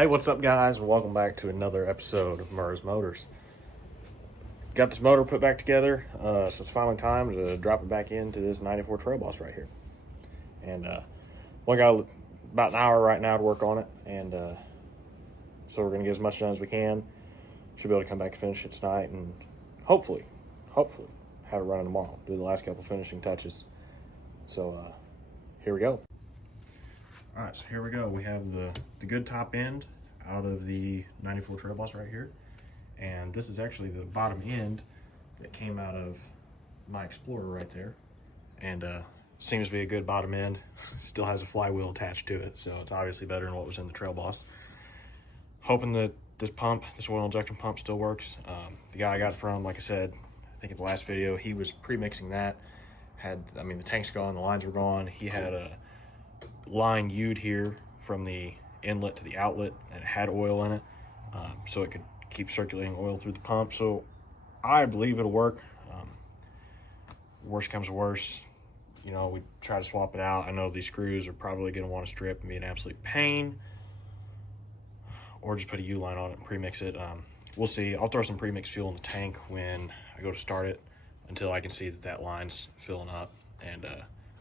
Hey, what's up, guys, and welcome back to another episode of Murray's Motors. Got this motor put back together, so it's finally time to drop it back into this 94 Trailboss right here. And we got about an hour right now to work on it, and so we're going to get as much done as we can. Should be able to come back and finish it tonight, and hopefully, have it running tomorrow. Do the last couple finishing touches. So here we go. All right, so here we go. We have the good top end out of the 94 Trailboss right here. And this is actually the bottom end that came out of my Explorer right there. And seems to be a good bottom end. Still has a flywheel attached to it, so it's obviously better than what was in the Trailboss. Hoping that this oil injection pump still works. The guy I got it from, like I said, I think in the last video, he was pre-mixing that. The tank's gone, the lines were gone. He had a line U'd here from the inlet to the outlet, and it had oil in it, so it could keep circulating oil through the pump. So I believe it'll work. Worst comes to worst, we try to swap it out. I know these screws are probably going to want to strip and be an absolute pain, or just put a U-line on it and pre-mix it. We'll see. I'll throw some pre-mixed fuel in the tank when I go to start it until I can see that line's filling up and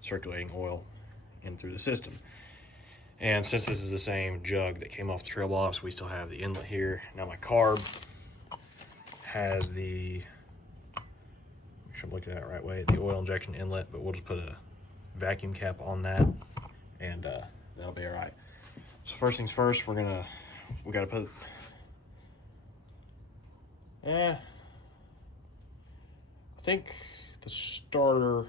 circulating oil in through the system. And since this is the same jug that came off the Trailboss, we still have the inlet here. Now my carb has the, make sure I'm looking at it the right way, the oil injection inlet, but we'll just put a vacuum cap on that, and that'll be all right. So first things first, we gotta put, I think the starter,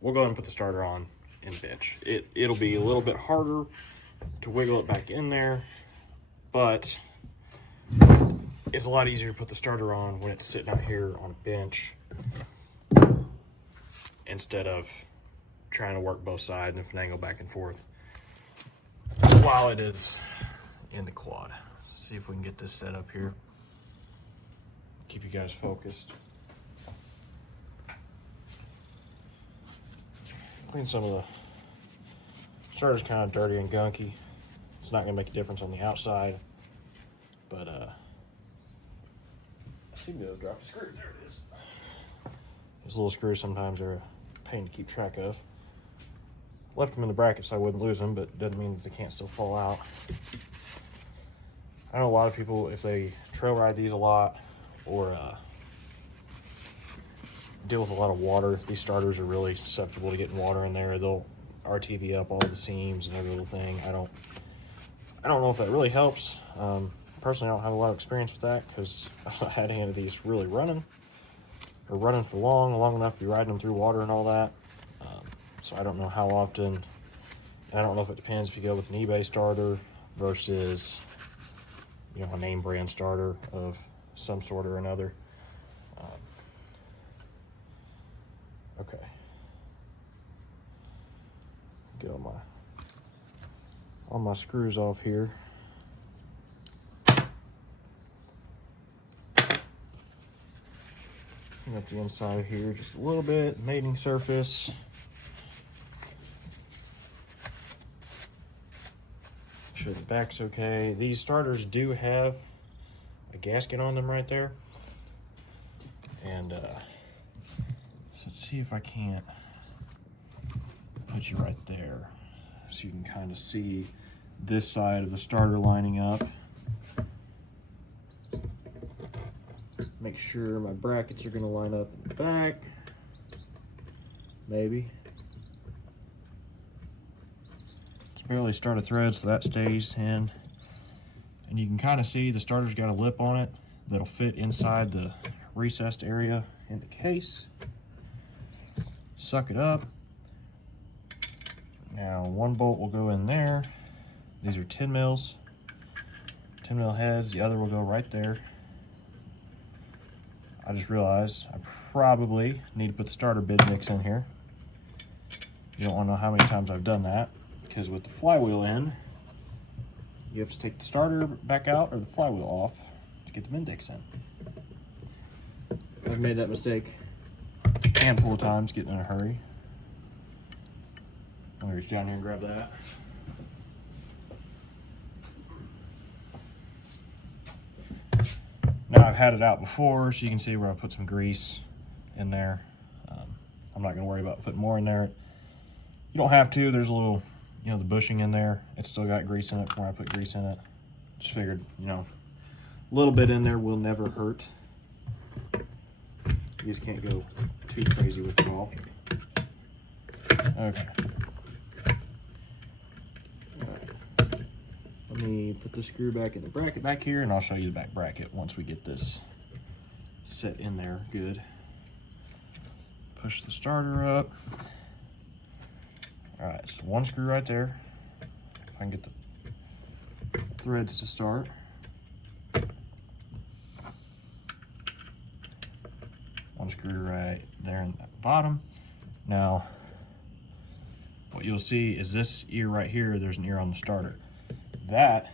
we'll go ahead and put the starter on in bench. It'll be a little bit harder to wiggle it back in there, but it's a lot easier to put the starter on when it's sitting out here on a bench instead of trying to work both sides and finagle back and forth while it is in the quad. Let's see if we can get this set up here. Keep you guys focused. Clean some of the starter's kind of dirty and gunky. It's not going to make a difference on the outside, but I seem to have dropped a screw. There it is. These little screws sometimes are a pain to keep track of. Left them in the bracket so I wouldn't lose them, but doesn't mean that they can't still fall out. I know a lot of people, if they trail ride these a lot or deal with a lot of water, these starters are really susceptible to getting water in there. They'll RTV up all the seams and every little thing. I don't know if that really helps. Personally, I don't have a lot of experience with that because I had any of these really running for long enough to be riding them through water and all that. So I don't know how often, and I don't know if it depends if you go with an eBay starter versus a name brand starter of some sort or another. Okay. Get all my screws off here. Clean up the inside here just a little bit, mating surface. Make sure the back's okay. These starters do have a gasket on them right there. And so let's see if I can't put you right there so you can kind of see this side of the starter lining up. Make sure my brackets are going to line up in the back. Maybe. It's barely started thread, so that stays in. And you can kind of see the starter's got a lip on it that'll fit inside the recessed area in the case. Suck it up. Now one bolt will go in there. These are 10 mils. 10 mil heads, the other will go right there. I just realized I probably need to put the starter bid mix in here. You don't want to know how many times I've done that, because with the flywheel in, you have to take the starter back out or the flywheel off to get the Mendix in. I've made that mistake a handful of times getting in a hurry. I'm gonna reach down here and grab that. Now I've had it out before, so you can see where I put some grease in there. I'm not gonna worry about putting more in there. You don't have to. There's a little, the bushing in there. It's still got grease in it from where I put grease in it. Just figured, a little bit in there will never hurt. You just can't go too crazy with it all. Okay. Let me put the screw back in the bracket back here, and I'll show you the back bracket once we get this set in there good. Push the starter up. All right, so one screw right there. If I can get the threads to start. One screw right there in the bottom. Now, what you'll see is this ear right here, there's an ear on the starter. That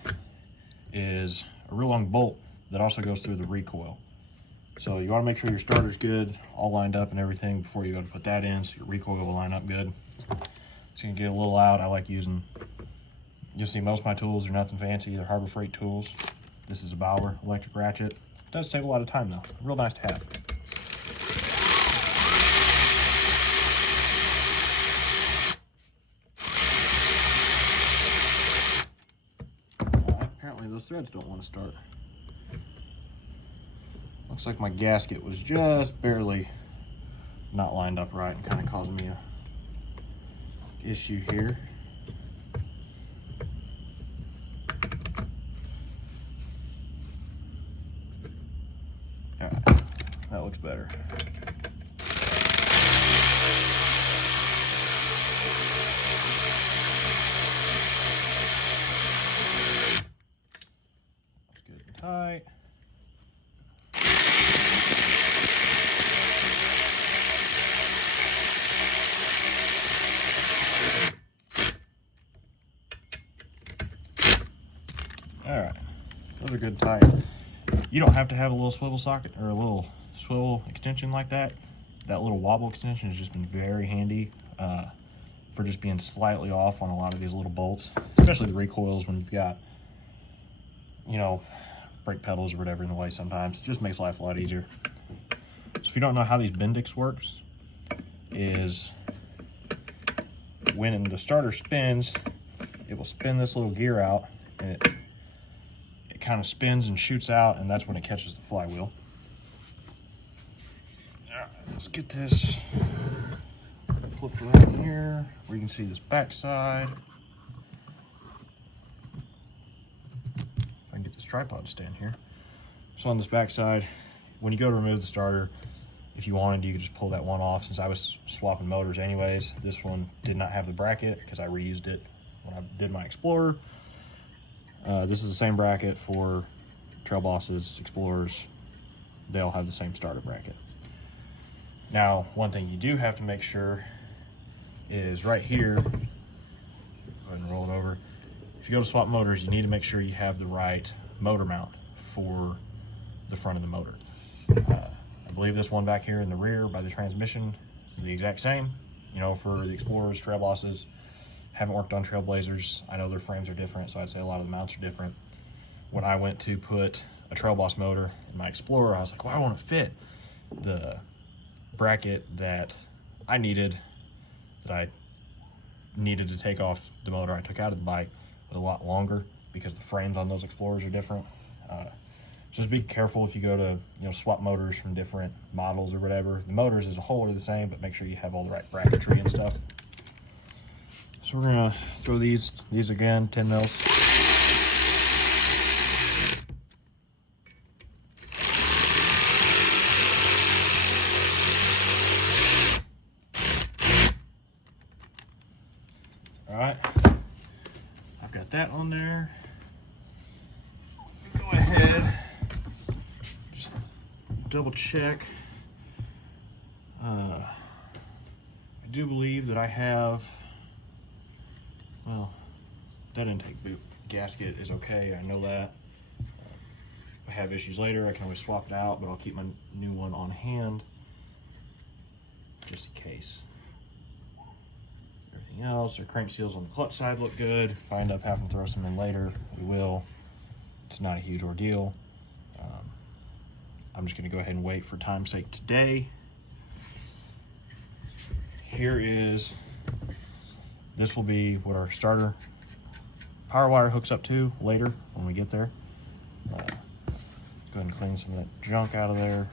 is a real long bolt that also goes through the recoil. So you want to make sure your starter's good, all lined up and everything before you go to put that in, so your recoil will line up good. So you can get a little out. I like using, you'll see most of my tools are nothing fancy, they're Harbor Freight tools. This is a Bauer electric ratchet. It does save a lot of time though, real nice to have. Apparently those threads don't want to start. Looks like my gasket was just barely not lined up right and kind of causing me a issue here. All right, that looks better. Looks good and tight. All right, those are good and tight. You don't have to have a little swivel socket or a little swivel extension like that. That little wobble extension has just been very handy for just being slightly off on a lot of these little bolts, especially the recoils when you've got, brake pedals or whatever in the way sometimes. It just makes life a lot easier. So if you don't know how these Bendix works, is when the starter spins, it will spin this little gear out, and it kind of spins and shoots out, and that's when it catches the flywheel. All right, let's get this flipped around here where you can see this back side. If I can get this tripod to stand here. So on this back side, when you go to remove the starter, if you wanted, you could just pull that one off. Since I was swapping motors anyways, this one did not have the bracket because I reused it when I did my Explorer. This is the same bracket for Trailbosses, Explorers. They all have the same starter bracket. Now, one thing you do have to make sure is right here, go ahead and roll it over. If you go to swap motors, you need to make sure you have the right motor mount for the front of the motor. I believe this one back here in the rear by the transmission is the exact same. For the Explorers, Trailbosses, haven't worked on Trailblazers. I know their frames are different, so I'd say a lot of the mounts are different. When I went to put a Trailboss motor in my Explorer, I was like, well, I want to fit the bracket that I needed to take off the motor I took out of the bike, but a lot longer because the frames on those Explorers are different. Just be careful if you go to swap motors from different models or whatever. The motors as a whole are the same, but make sure you have all the right bracketry and stuff. So we're gonna throw these again, 10 mils. All right, I've got that on there. Go ahead, just double check. I do believe that I have, well, that intake boot gasket is okay, I know that. If I have issues later, I can always swap it out, but I'll keep my new one on hand just in case. Everything else, our crank seals on the clutch side look good. If I end up having to throw some in later, we will. It's not a huge ordeal. I'm just gonna go ahead and wait for time's sake today. This will be what our starter power wire hooks up to later when we get there. Go ahead and clean some of that junk out of there.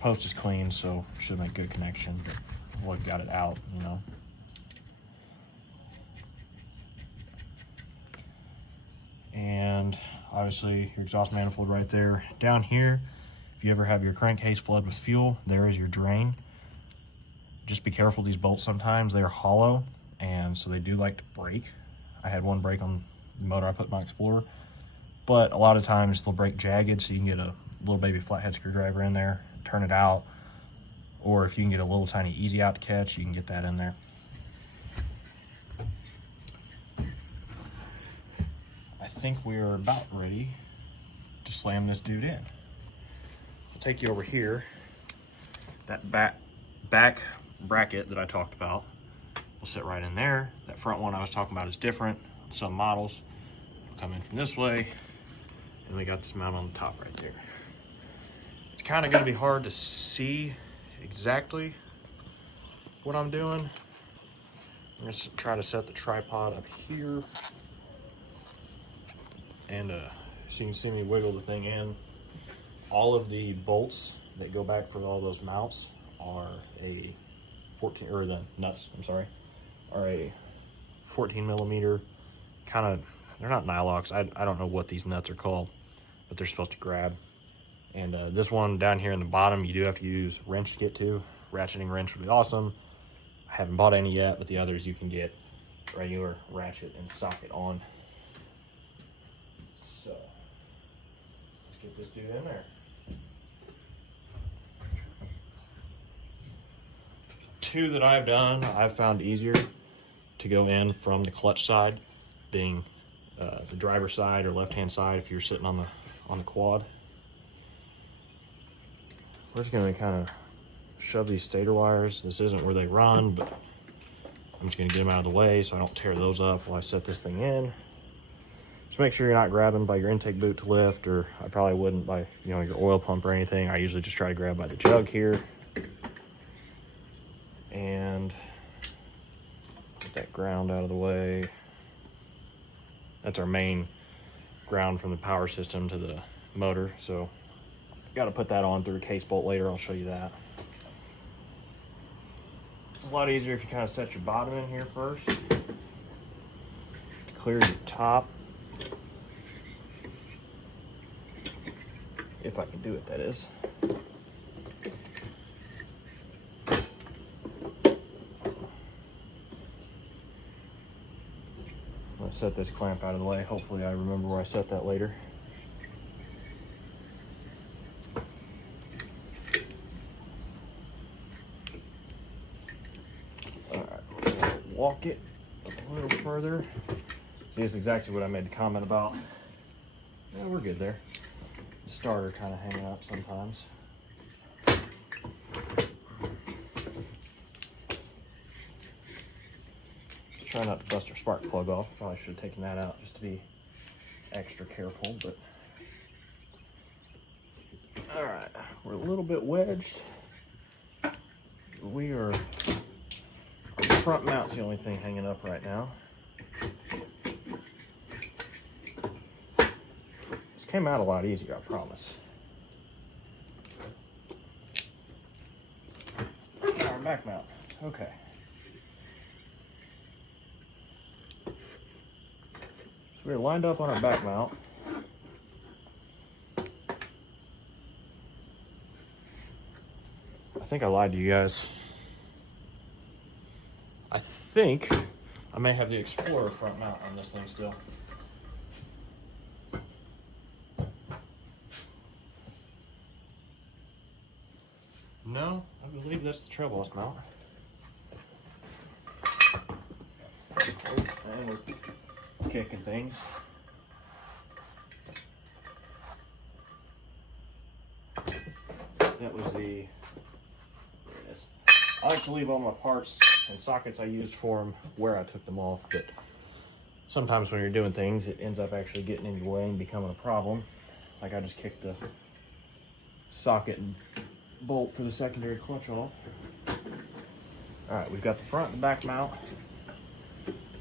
Post is clean, so should make good connection, but we've got it out, you know. And obviously your exhaust manifold right there. Down here, if you ever have your crankcase flood with fuel, there is your drain. Just be careful, these bolts sometimes, they're hollow, and so they do like to break. I had one break on the motor I put in my Explorer, but a lot of times they'll break jagged, so you can get a little baby flathead screwdriver in there, turn it out, or if you can get a little tiny easy out catch, you can get that in there. I think we are about ready to slam this dude in. I'll take you over here. That back bracket that I talked about will sit right in there. That front one I was talking about is different. Some models will come in from this way, and we got this mount on the top right there. It's kind of going to be hard to see exactly what I'm doing. I'm going to try to set the tripod up here, and so you can see me wiggle the thing in. All of the bolts that go back for all those mounts are a 14, or the nuts, I'm sorry, are a 14 millimeter kind of, they're not nylocks. I don't know what these nuts are called, but they're supposed to grab. And this one down here in the bottom, you do have to use wrench to get to. Ratcheting wrench would be awesome. I haven't bought any yet, but the others you can get regular ratchet and socket on. So let's get this dude in there. Two that I've done, I've found easier to go in from the clutch side, being the driver's side or left-hand side if you're sitting on the quad. We're just gonna kind of shove these stator wires. This isn't where they run, but I'm just gonna get them out of the way so I don't tear those up while I set this thing in. Just make sure you're not grabbing by your intake boot to lift, or I probably wouldn't by, you know, your oil pump or anything. I usually just try to grab by the jug here. And get that ground out of the way. That's our main ground from the power system to the motor, so got to put that on through a case bolt later. I'll show you that. It's a lot easier if you kind of set your bottom in here first. Clear your top. If I can do it, that is. I'm gonna set this clamp out of the way. Hopefully I remember where I set that later. Walk it a little further. See, that's exactly what I made the comment about. Yeah, we're good there. The starter kind of hanging up sometimes. Try not to bust our spark plug off. Probably should have taken that out just to be extra careful, but all right, we're a little bit wedged. We are. Front mount's the only thing hanging up right now. This came out a lot easier, I promise. Our back mount. Okay. So we're lined up on our back mount. I think I lied to you guys. I think I may have the Explorer front mount on this thing still. No, I believe that's the Trailboss mount. And we're kicking things. That was the, there it is. I like to leave all my parts and sockets I used for them where I took them off, but sometimes when you're doing things, it ends up actually getting in your way and becoming a problem. Like I just kicked the socket and bolt for the secondary clutch off. All right, we've got the front and back mount,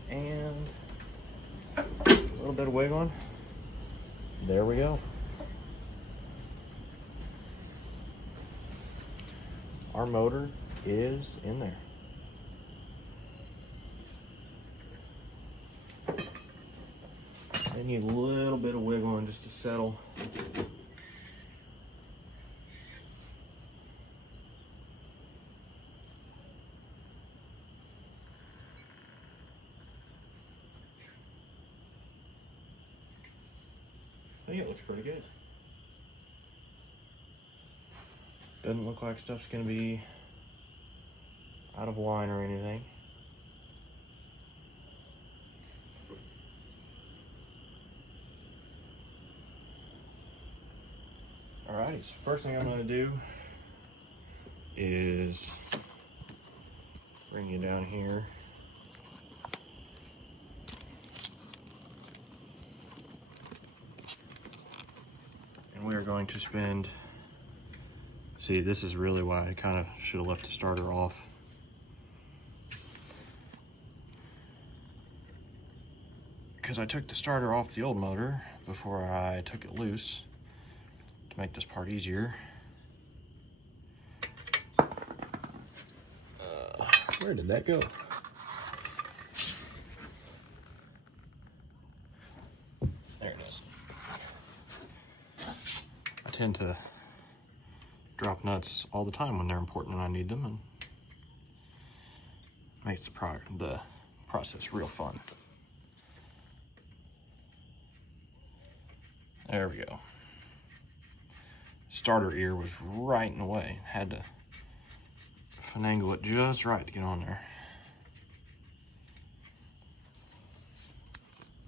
and a little bit of wiggling. There we go. Our motor is in there. I need a little bit of wiggling just to settle. I think it looks pretty good. Doesn't look like stuff's gonna be out of line or anything. Alrighty, so first thing I'm gonna do is bring you down here. And we are going to spend, see, this is really why I kind of should have left the starter off. Because I took the starter off the old motor before I took it loose to make this part easier. Where did that go? There it is. I tend to drop nuts all the time when they're important and I need them, and makes the process real fun. There we go. Starter ear was right in the way. Had to finagle it just right to get on there.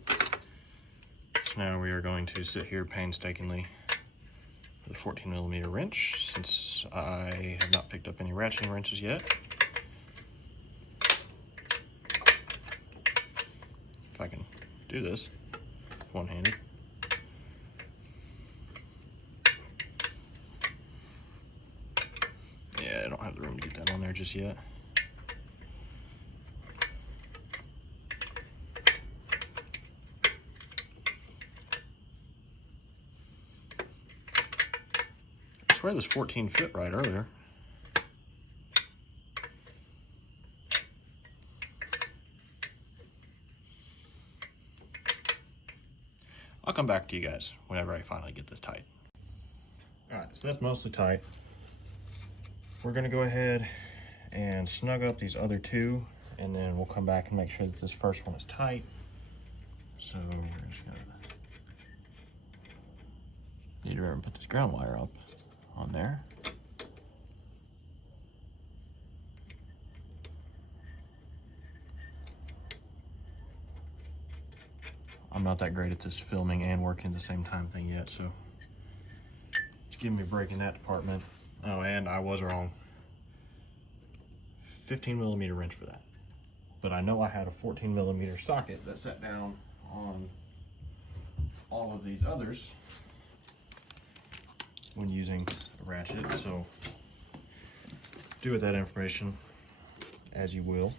So now we are going to sit here painstakingly with a 14mm wrench, since I have not picked up any ratcheting wrenches yet. If I can do this one-handed. Yeah, I don't have the room to get that on there just yet. I swear this 14 fit right earlier. I'll come back to you guys whenever I finally get this tight. All right, so that's mostly tight. We're gonna go ahead and snug up these other two, and then we'll come back and make sure that this first one is tight. So we're just gonna need to remember to put this ground wire up on there. I'm not that great at this filming and working at the same time thing yet, so just give me a break in that department. Oh, and I was wrong. 15mm wrench for that. But I know I had a 14mm socket that sat down on all of these others when using a ratchet, so do with that information as you will.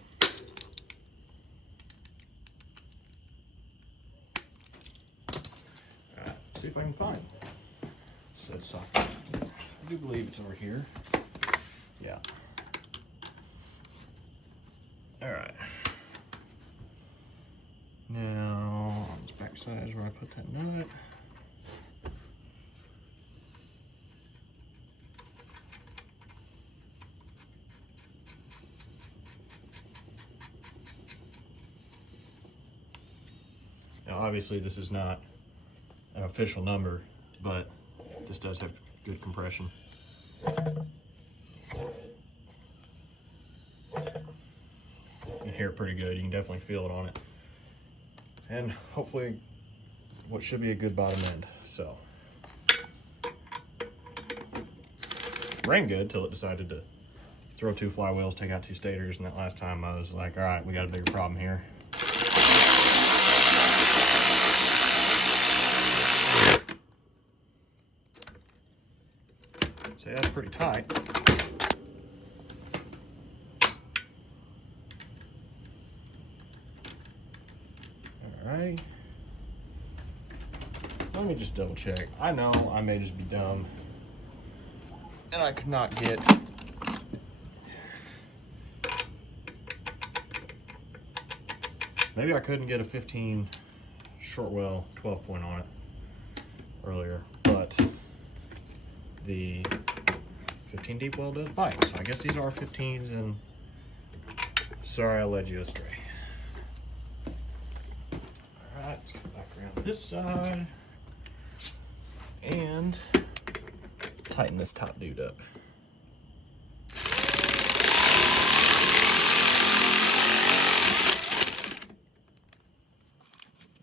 Alright, see if I can find said socket. I do believe it's over here. Yeah. All right. Now on this back side is where I put that nut. Now obviously this is not an official number, but this does have good compression. You can hear it pretty good. You can definitely feel it on it. And hopefully what should be a good bottom end. So ran good till it decided to throw two flywheels, take out two stators, and that last time I was like, all right, we got a bigger problem here. say that's pretty tight. All right. Let me just double check. I know I may just be dumb and I could not get maybe I couldn't get a 15 short well 12 point on it earlier, but the 15 deep well does bite. So I guess these are 15s, and sorry I led you astray. All right, let's come back around this side and tighten this top dude up.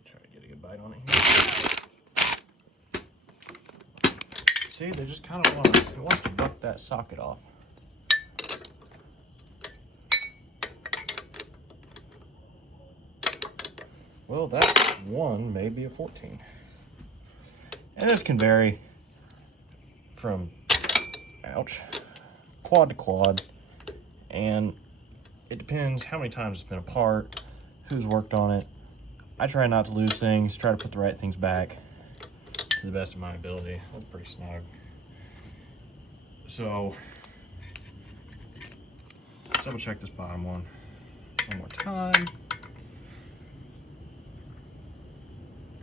Try to get a good bite on it here. See, they just kind of want to buck that socket off. Well, that one may be a 14. And this can vary from, ouch, quad to quad. And it depends how many times it's been apart, who's worked on it. I try not to lose things, try to put the right things back to the best of my ability. That's pretty snug. So, double check this bottom one more time.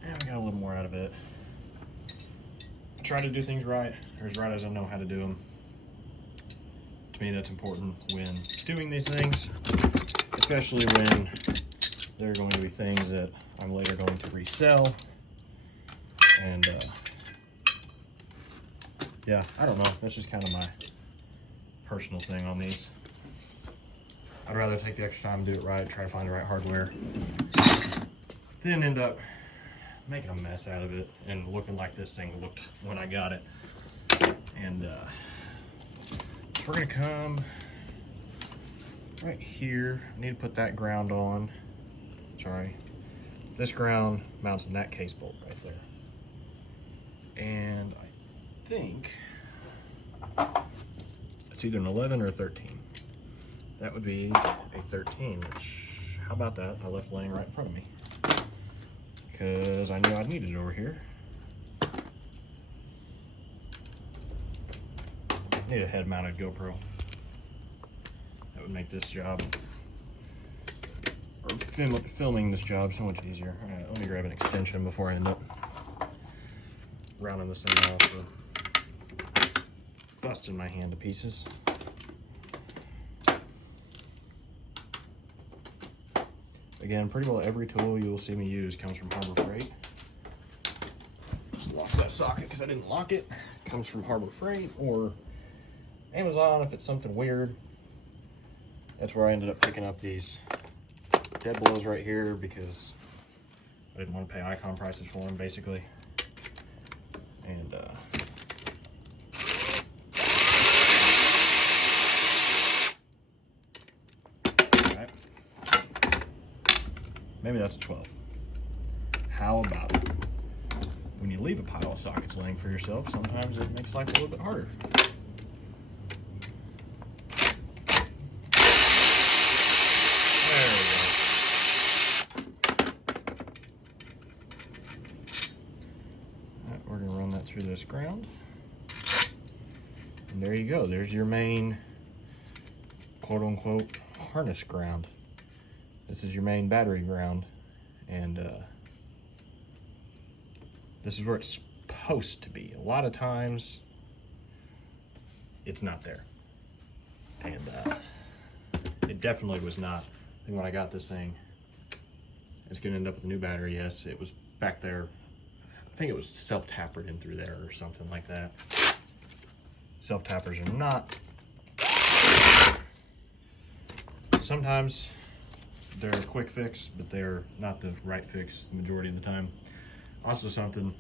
And we got a little more out of it. I try to do things right, or as right as I know how to do them. To me, that's important when doing these things, especially when they're going to be things that I'm later going to resell. And yeah, I don't know. That's just kind of my personal thing on these. I'd rather take the extra time and do it right, try to find the right hardware, than end up making a mess out of it and looking like this thing looked when I got it. And so we're gonna come right here. I need to put that ground on. Sorry. This ground mounts in that case bolt right there. And I think it's either an 11 or a 13. That would be a 13, which, how about that? I left laying right in front of me, because I knew I'd need it over here. Need a head-mounted GoPro. That would make this job, or filming this job, so much easier. All right, let me grab an extension before I end up rounding this thing off or busting my hand to pieces. Again, pretty well every tool you'll see me use comes from Harbor Freight. Just lost that socket because I didn't lock it. Comes from Harbor Freight or Amazon if it's something weird. That's where I ended up picking up these dead blows right here because I didn't want to pay icon prices for them, basically. And maybe that's a 12. How about it? When you leave a pile of sockets laying for yourself, sometimes it makes life a little bit harder. There we go. Alright, we're gonna run that through this ground. And there you go. There's your main quote unquote harness ground. This is your main battery ground, and this is where it's supposed to be. A lot of times, it's not there. And it definitely was not. I think when I got this thing, it's gonna end up with a new battery. Yes, it was back there. I think it was self-tappered in through there or something like that. Self-tappers are not. Sometimes they're a quick fix, but they're not the right fix the majority of the time. Also something,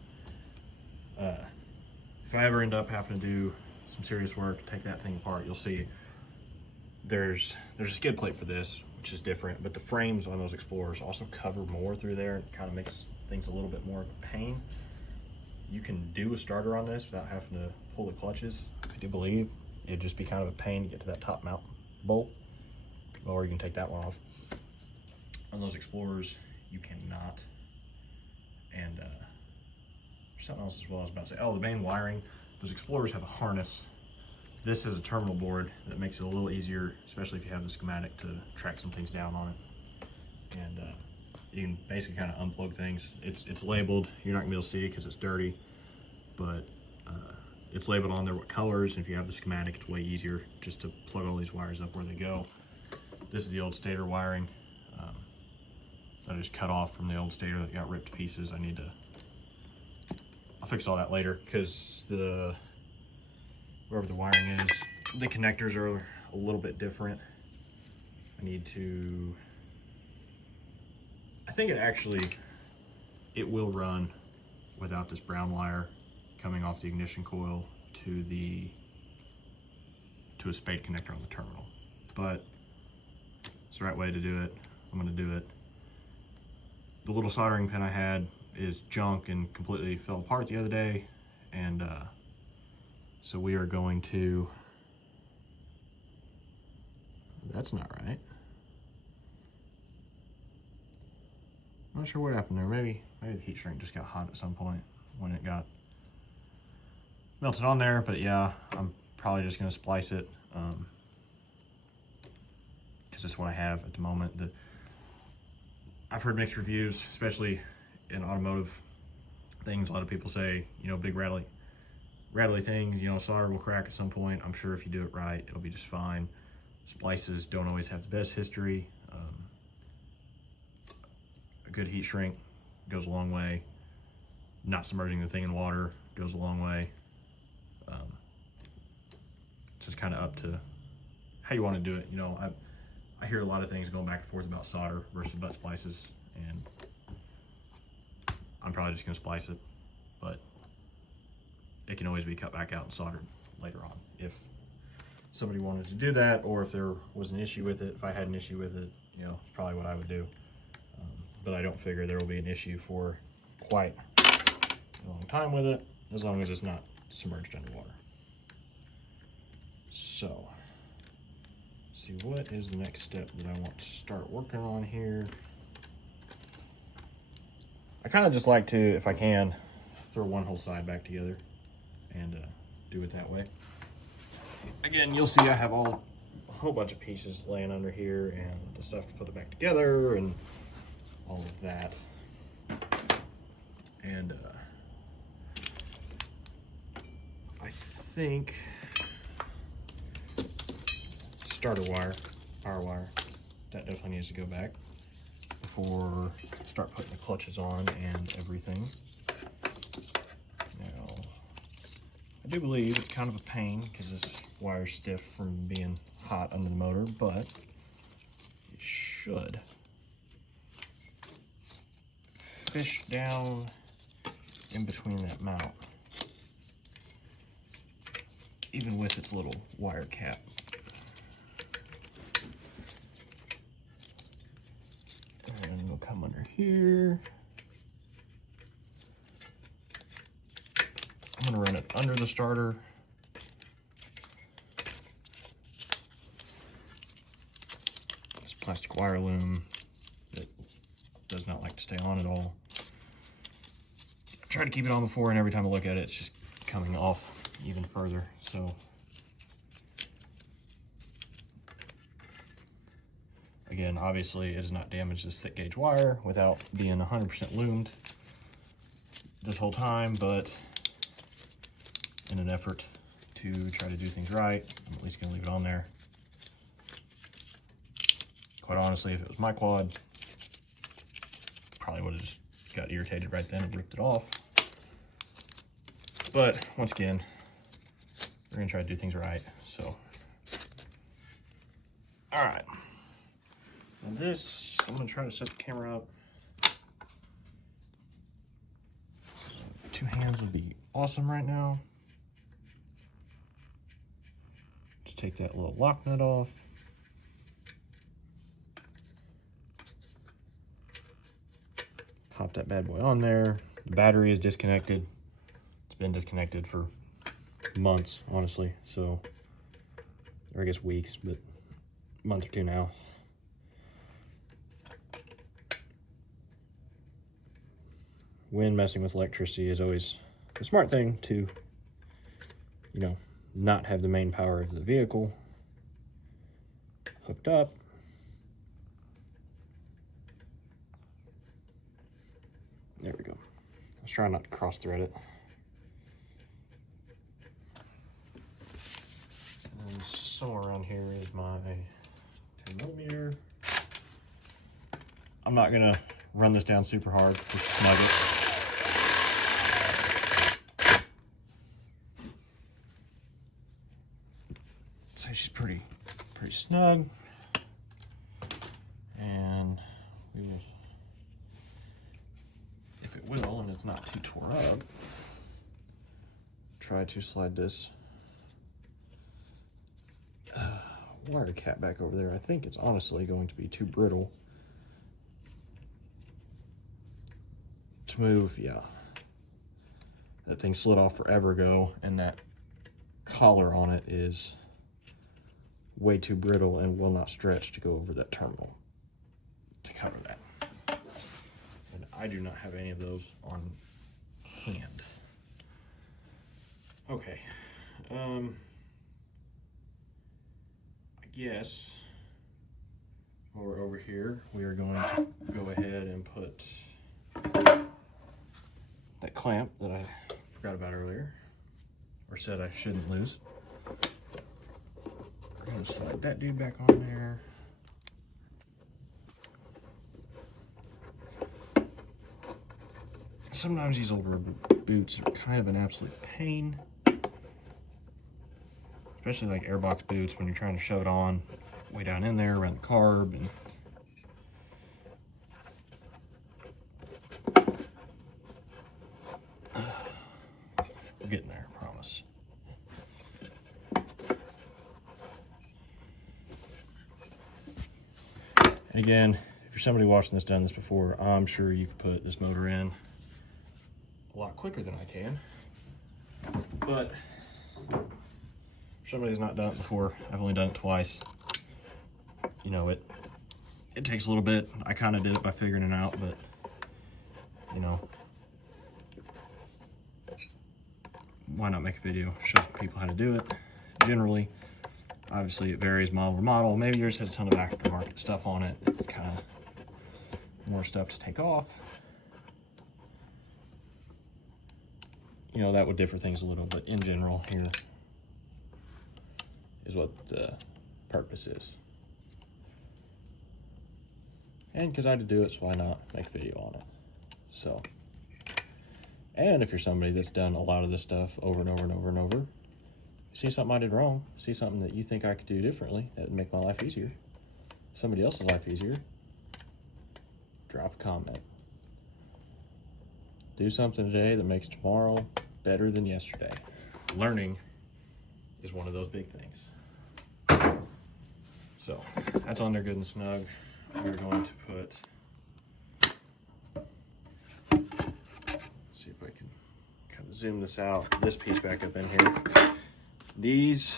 if I ever end up having to do some serious work, take that thing apart, you'll see there's a skid plate for this, which is different, but the frames on those Explorers also cover more through there. It kind of makes things a little bit more of a pain. you can do a starter on this without having to pull the clutches. I do believe it'd just be kind of a pain to get to that top mount bolt, or you can take that one off. On those Explorers, you cannot. And something else as well I was about to say. Oh, the main wiring. Those Explorers have a harness. This is a terminal board that makes it a little easier, especially if you have the schematic to track some things down on it. And you can basically kind of unplug things. It's labeled. You're not gonna be able to see it because it's dirty, but it's labeled on there what colors. And if you have the schematic, it's way easier just to plug all these wires up where they go. This is the old stator wiring. I just cut off from the old stator that got ripped to pieces. I'll fix all that later because wherever the wiring is, the connectors are a little bit different. I think it will run without this brown wire coming off the ignition coil to a spade connector on the terminal. But it's the right way to do it. I'm gonna do it. The little soldering pin I had is junk and completely fell apart the other day, and so we are going to, that's not right. I'm not sure what happened there. Maybe the heat shrink just got hot at some point when it got melted on there, but yeah, I'm probably just gonna splice it because that's what I have at the moment. I've heard mixed reviews, especially in automotive things. A lot of people say, you know, big rattly things, you know, solder will crack at some point. I'm sure if you do it right, it'll be just fine. Splices don't always have the best history. A good heat shrink goes a long way. Not submerging the thing in water goes a long way. It's just kind of up to how you want to do it. You know, I hear a lot of things going back and forth about solder versus butt splices, and I'm probably just going to splice it, but it can always be cut back out and soldered later on if somebody wanted to do that, or if there was an issue with it. If I had an issue with it, you know, it's probably what I would do. But I don't figure there will be an issue for quite a long time with it, as long as it's not submerged underwater. So, see, what is the next step that I want to start working on here? I kind of just like to, if I can, throw one whole side back together and do it that way. Again, you'll see I have a whole bunch of pieces laying under here and the stuff to put it back together and all of that. And I think starter wire, power wire, that definitely needs to go back before I start putting the clutches on and everything. Now, I do believe it's kind of a pain because this wire's stiff from being hot under the motor, but it should fish down in between that mount, even with its little wire cap. And it'll come under here. I'm gonna run it under the starter. This plastic wire loom that does not like to stay on at all. I tried to keep it on before, and every time I look at it, it's just coming off even further. So again, obviously it has not damaged this thick gauge wire without being 100% loomed this whole time, but in an effort to try to do things right, I'm at least gonna leave it on there. Quite honestly, if it was my quad, probably would have just got irritated right then and ripped it off. But once again, we're gonna try to do things right, so. All right. And this, I'm gonna try to set the camera up. Two hands would be awesome right now. Just take that little lock nut off. Pop that bad boy on there. The battery is disconnected. been disconnected for months, honestly. So, or I guess weeks, but a month or two now. When messing with electricity is always a smart thing to, you know, not have the main power of the vehicle hooked up. There we go. I was trying not to cross thread it. And somewhere around here is my 10mm. I'm not gonna run this down super hard just to snug it. So she's pretty snug. And we will, if it will and it's not too tore up, try to slide this wire cap back over there. I think it's honestly going to be too brittle to move. Yeah, that thing slid off forever ago, and that collar on it is way too brittle and will not stretch to go over that terminal to cover that. And I do not have any of those on hand. Okay, I guess while we're over here, we are going to go ahead and put that clamp that I forgot about earlier, or said I shouldn't lose. We're gonna slide that dude back on there. Sometimes these older boots are kind of an absolute pain, especially like airbox boots when you're trying to shove it on way down in there around the carb. And we're getting there, I promise. And again, if you're somebody watching this, done this before, I'm sure you could put this motor in a lot quicker than I can. But for somebody who's not done it before, I've only done it twice. You know, it takes a little bit. I kind of did it by figuring it out, but you know, why not make a video, show people how to do it? Generally, obviously it varies model to model. Maybe yours has a ton of aftermarket stuff on it. It's kind of more stuff to take off. You know, that would differ things a little, but in general, here is what the purpose is. And because I had to do it, so why not make a video on it? So, and if you're somebody that's done a lot of this stuff over and over and over and over, see something I did wrong, see something that you think I could do differently that would make my life easier, somebody else's life easier, drop a comment. Do something today that makes tomorrow better than yesterday. Learning is one of those big things. So that's on there good and snug. We're going to put, let's see if I can kind of zoom this out, this piece back up in here. These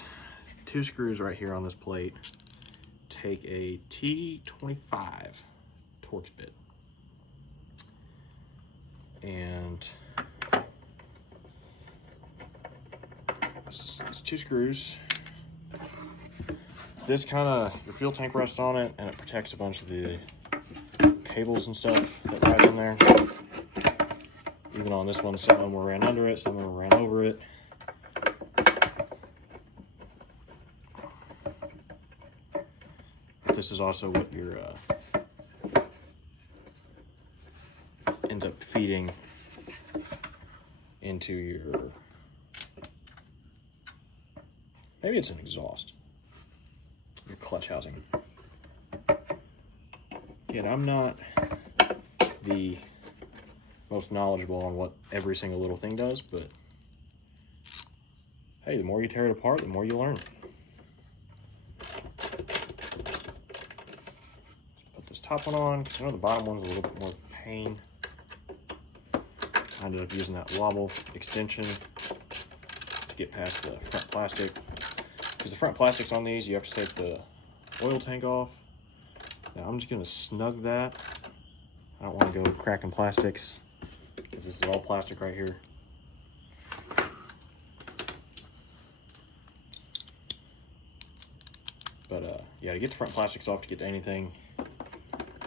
two screws right here on this plate take a T25 Torx bit. And these two screws, this kind of, your fuel tank rests on it, and it protects a bunch of the cables and stuff that ride in there. Even on this one, some of them were ran under it, some of them ran over it. But this is also what your ends up feeding into your, maybe it's an exhaust, your clutch housing. Again, I'm not the most knowledgeable on what every single little thing does, but hey, the more you tear it apart, the more you learn. Put this top one on, because I know the bottom one's a little bit more pain. I ended up using that wobble extension to get past the front plastic. Because the front plastics on these, you have to take the oil tank off. Now I'm just gonna snug that. I don't want to go cracking plastics because this is all plastic right here. But yeah, to get the front plastics off, to get to anything,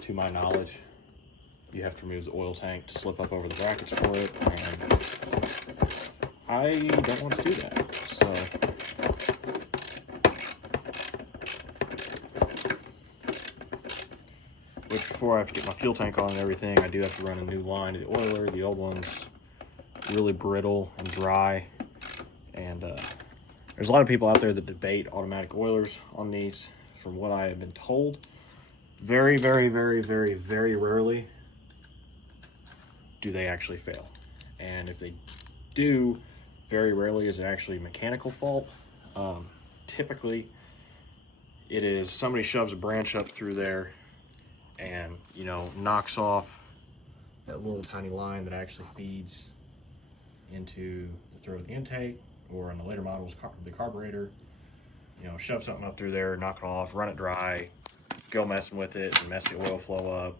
to my knowledge, you have to remove the oil tank to slip up over the brackets for it, and I don't want to do that. So which, before I have to get my fuel tank on and everything, I do have to run a new line to the oiler. The old one's really brittle and dry, and there's a lot of people out there that debate automatic oilers on these. From what I have been told, very, very, very, very, very rarely do they actually fail. And if they do, very rarely is it actually a mechanical fault. Typically, it is somebody shoves a branch up through there and, you know, knocks off that little tiny line that actually feeds into the throat of the intake, or in the later models, the carburetor. You know, shove something up through there, knock it off, run it dry, go messing with it, and mess the oil flow up.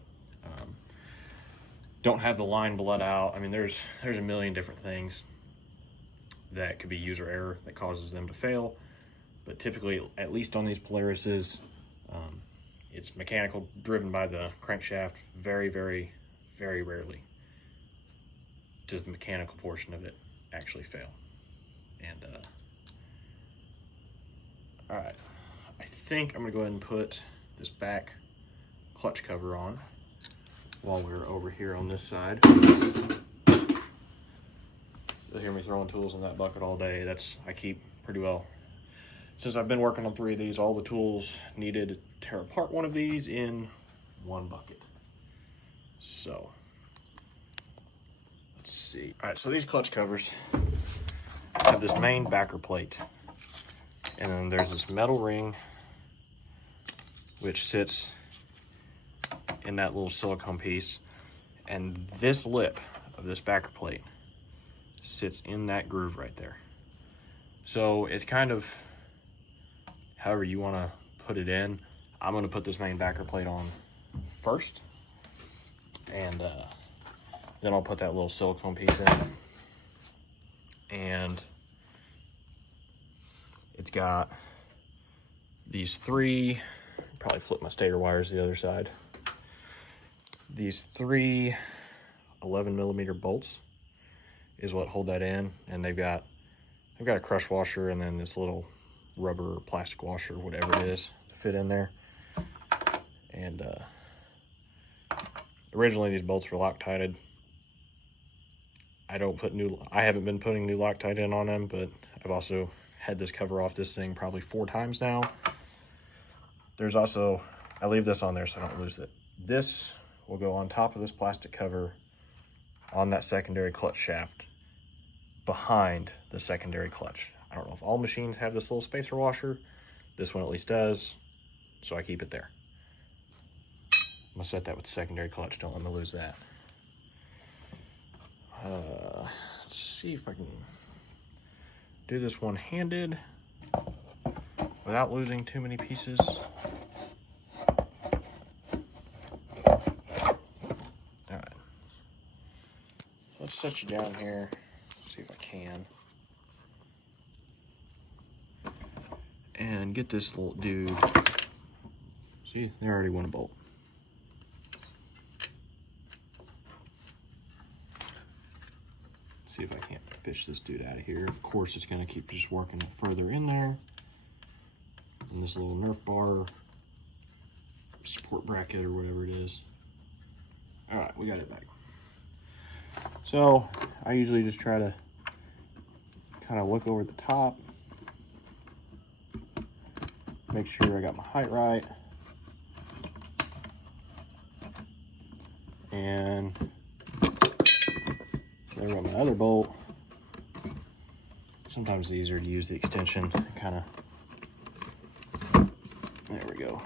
Don't have the line bled out. I mean, there's a million different things that could be user error that causes them to fail. But typically, at least on these Polarises, it's mechanical, driven by the crankshaft. Very, very, very rarely does the mechanical portion of it actually fail. And all right, I think I'm gonna go ahead and put this back clutch cover on while we're over here on this side. You'll hear me throwing tools in that bucket all day. I keep pretty well. Since I've been working on 3 of these, all the tools needed to tear apart one of these in one bucket. So, let's see. All right, so these clutch covers have this main backer plate. And then there's this metal ring which sits in that little silicone piece. And this lip of this backer plate sits in that groove right there. So it's kind of however you want to put it in. I'm going to put this main backer plate on first. And then I'll put that little silicone piece in. And it's got these 3, probably flip my stator wires to the other side. These 3 11mm bolts is what hold that in, and they've got a crush washer and then this little rubber or plastic washer, whatever it is, to fit in there. And originally these bolts were Loctited. I haven't been putting new Loctite in on them, but I've also had this cover off this thing probably 4 times now. There's also, I leave this on there so I don't lose it. This will go on top of this plastic cover on that secondary clutch shaft behind the secondary clutch. I don't know if all machines have this little spacer washer. This one at least does, so I keep it there. I'm gonna set that with the secondary clutch. Don't let me lose that. Let's see if I can do this one-handed without losing too many pieces. All right. Let's set you down here. See if I can. And get this little dude. See, there already went a bolt. See if I can't fish this dude out of here. Of course, it's going to keep just working it further in there. And this little Nerf bar support bracket or whatever it is. All right, we got it back. So I usually just try to kind of look over the top, make sure I got my height right, and there went my other bolt. Sometimes it's easier to use the extension, kind of. There we go.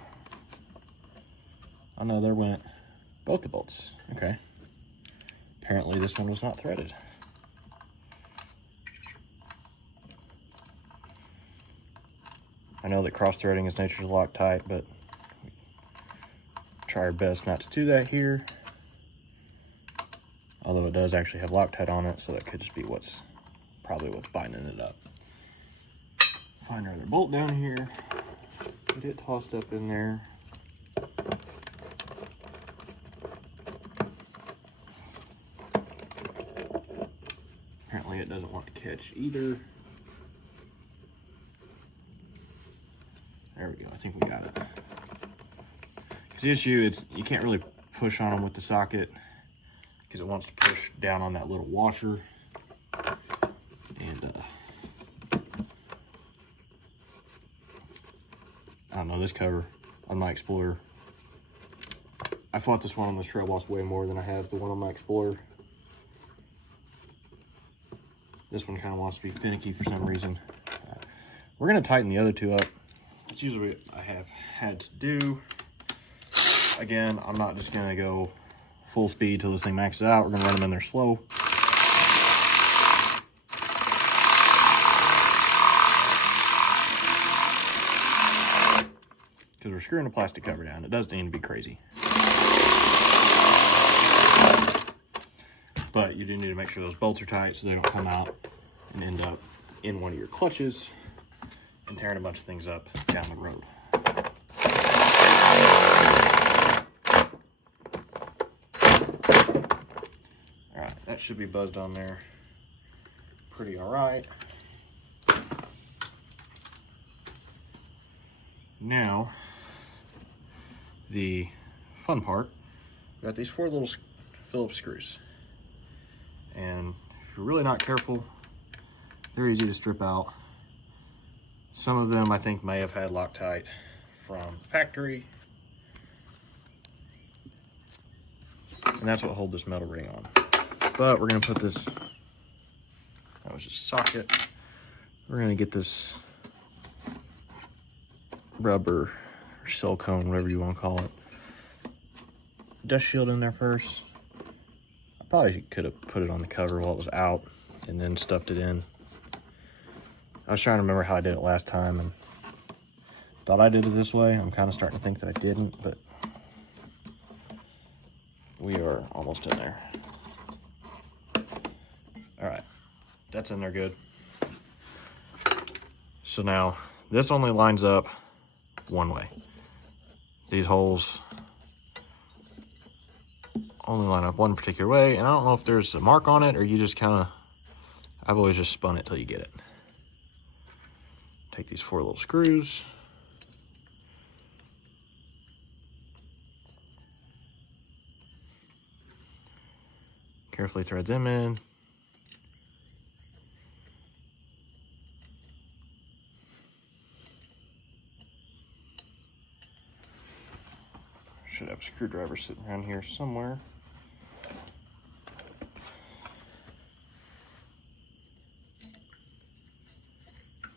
Oh no, there went both the bolts. Okay. apparently this one was not threaded. I know that cross-threading is nature's Loctite, but we try our best not to do that here. Although it does actually have Loctite on it, so that could just be probably what's binding it up. Find our other bolt down here. Get it tossed up in there. Apparently it doesn't want to catch either. There we go, I think we got it. Because the issue is you can't really push on them with the socket because it wants to push down on that little washer. And I don't know, this cover on my Explorer, I fought this one on the Trailboss way more than I have the one on my Explorer. This one kind of wants to be finicky for some reason. We're going to tighten the other two up. That's usually what I have had to do. Again, I'm not just going to go full speed till this thing maxes out. We're going to run them in there slow. Because we're screwing a plastic cover down. It doesn't need to be crazy. But you do need to make sure those bolts are tight so they don't come out and end up in one of your clutches and tearing a bunch of things up down the road. All right, that should be buzzed on there pretty all right. Now, the fun part, we got these 4 little Phillips screws. And if you're really not careful, they're easy to strip out. Some of them I think may have had Loctite from the factory. And that's what holds this metal ring on. But we're gonna put this, that was just a socket. We're gonna get this rubber or silicone, whatever you want to call it, dust shield in there first. I probably could have put it on the cover while it was out and then stuffed it in. I was trying to remember how I did it last time and thought I did it this way. I'm kind of starting to think that I didn't, but we are almost in there. All right, that's in there good. So now this only lines up one way. These holes only line up one particular way, and I don't know if there's a mark on it or you just kind of, I've always just spun it till you get it. Take these 4 little screws. Carefully thread them in. Should have a screwdriver sitting around here somewhere.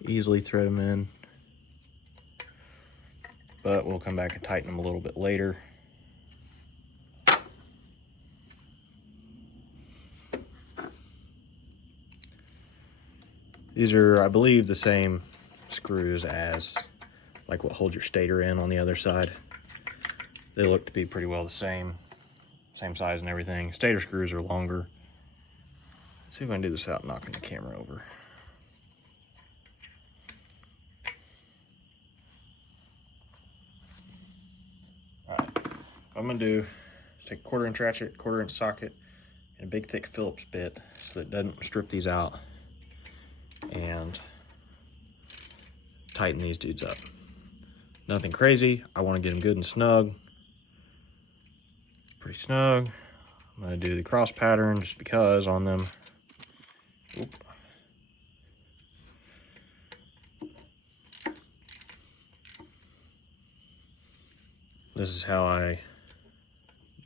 Easily thread them in, but we'll come back and tighten them a little bit later. These are, I believe, the same screws as like what holds your stator in on the other side. They look to be pretty well the same size and everything. Stator screws are longer. Let's see if I can do this without knocking the camera over. All right, what I'm gonna do is take a 1/4-inch ratchet, 1/4-inch socket, and a big thick Phillips bit so that it doesn't strip these out, and tighten these dudes up. Nothing crazy. I want to get them good and snug. Pretty snug. I'm going to do the cross pattern just because on them. Oop. This is how I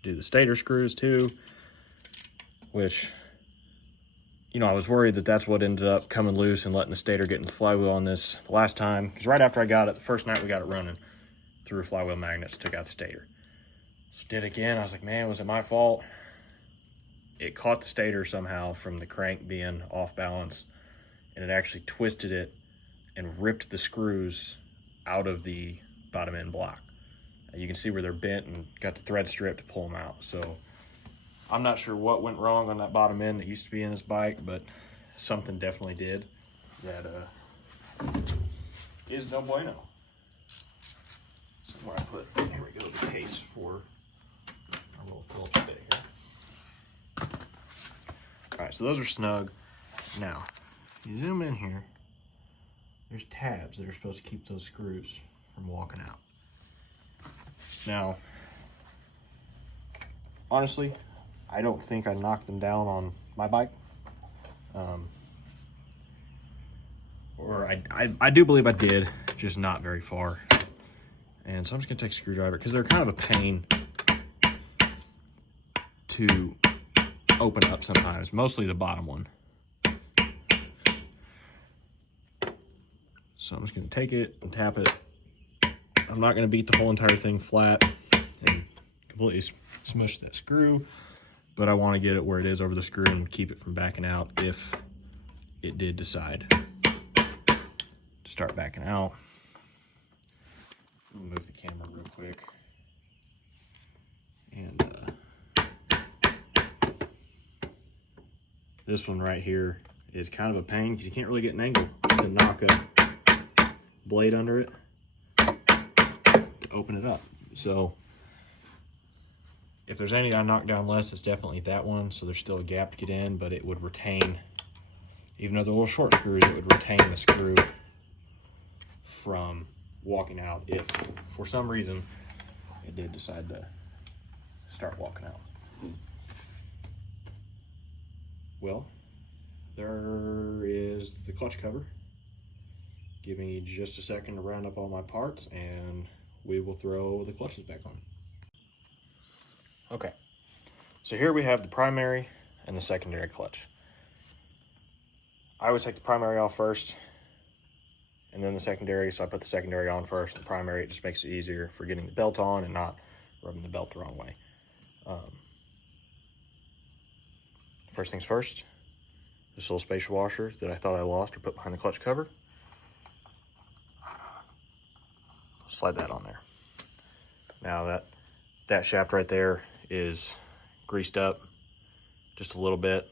do the stator screws too, which, you know, I was worried that that's what ended up coming loose and letting the stator get in the flywheel on this the last time. Because right after I got it, the first night we got it running, threw flywheel magnets, took out the stator. So did it again. I was like, man, was it my fault? it caught the stator somehow from the crank being off balance, and it actually twisted it and ripped the screws out of the bottom end block. You can see where they're bent and got the thread strip to pull them out. So I'm not sure what went wrong on that bottom end that used to be in this bike, but something definitely did that is no bueno. So where I put, here we go, the case for our little Phillips bit here. All right, so those are snug. Now, you zoom in here, there's tabs that are supposed to keep those screws from walking out. Now, honestly, I don't think I knocked them down on my bike. Or I do believe I did, just not very far. And so I'm just gonna take a screwdriver because they're kind of a pain to open up sometimes, mostly the bottom one. So I'm just gonna take it and tap it. I'm not gonna beat the whole entire thing flat and completely smush that screw, but I wanna get it where it is over the screw and keep it from backing out if it did decide to start backing out. I'll move the camera real quick. And this one right here is kind of a pain because you can't really get an angle to knock a blade under it to open it up. So if there's any I knocked down less, it's definitely that one. So there's still a gap to get in, but it would retain, even though they're little short screws, it would retain the screw from walking out if for some reason it did decide to start walking out. Well, there is the clutch cover. Give me just a second to round up all my parts and we will throw the clutches back on. Okay, so here we have the primary and the secondary clutch. I always take the primary off first and then the secondary, so I put the secondary on first and the primary. It just makes it easier for getting the belt on and not rubbing the belt the wrong way. First things first, this little spacer washer that I thought I lost or put behind the clutch cover. Slide that on there. Now that shaft right there is greased up just a little bit.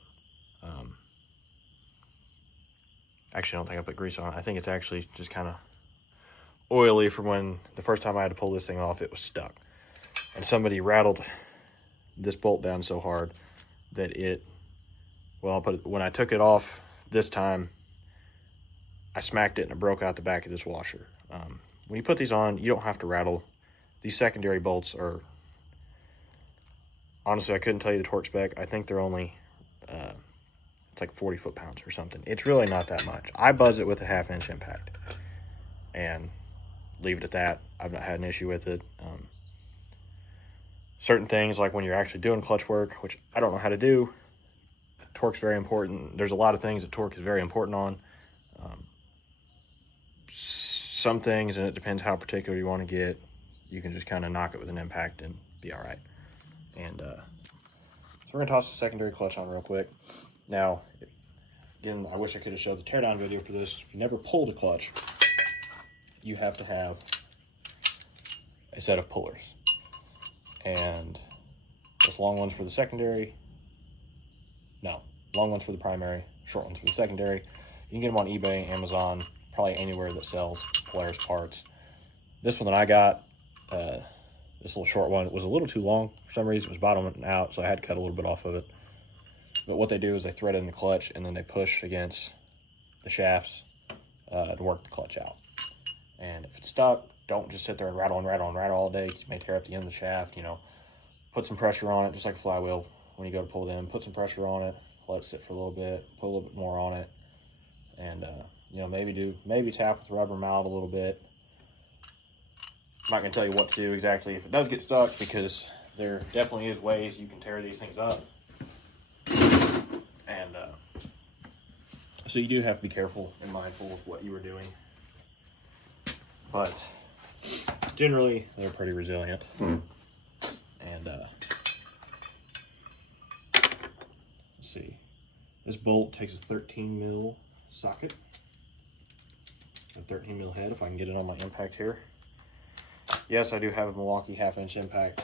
Actually, I don't think I put grease on it. I think it's actually just kind of oily from when the first time I had to pull this thing off, it was stuck. And somebody rattled this bolt down so hard that when I took it off this time, I smacked it and it broke out the back of this washer. When you put these on, you don't have to rattle. These secondary bolts are, honestly, I couldn't tell you the torque spec. I think they're only, it's like 40 foot-pounds or something. It's really not that much. I buzz it with a 1/2 inch impact and leave it at that. I've not had an issue with it. Certain things, like when you're actually doing clutch work, which I don't know how to do, torque's very important. There's a lot of things that torque is very important on. Some things, and it depends how particular you want to get, you can just kind of knock it with an impact and be all right. And so we're gonna toss the secondary clutch on real quick. Now, again, I wish I could have showed the teardown video for this. If you never pulled a clutch, you have to have a set of pullers. And this long one's for the secondary. No, long one's for the primary, short one's for the secondary. You can get them on eBay, Amazon, probably anywhere that sells Polaris parts. This one that I got, this little short one, was a little too long. For some reason, it was bottoming out, so I had to cut a little bit off of it. But what they do is they thread in the clutch, and then they push against the shafts to work the clutch out. And if it's stuck, don't just sit there and rattle all day, because you may tear up the end of the shaft. You know, put some pressure on it, just like a flywheel. When you go to pull it in, put some pressure on it, let it sit for a little bit, put a little bit more on it, and you know, maybe tap with the rubber mallet a little bit. I'm not gonna tell you what to do exactly if it does get stuck, because there definitely is ways you can tear these things up. And so you do have to be careful and mindful of what you are doing. But generally, they're pretty resilient. And This bolt takes a 13 mil socket, a 13 mil head, if I can get it on my impact here. Yes, I do have a Milwaukee 1/2-inch impact,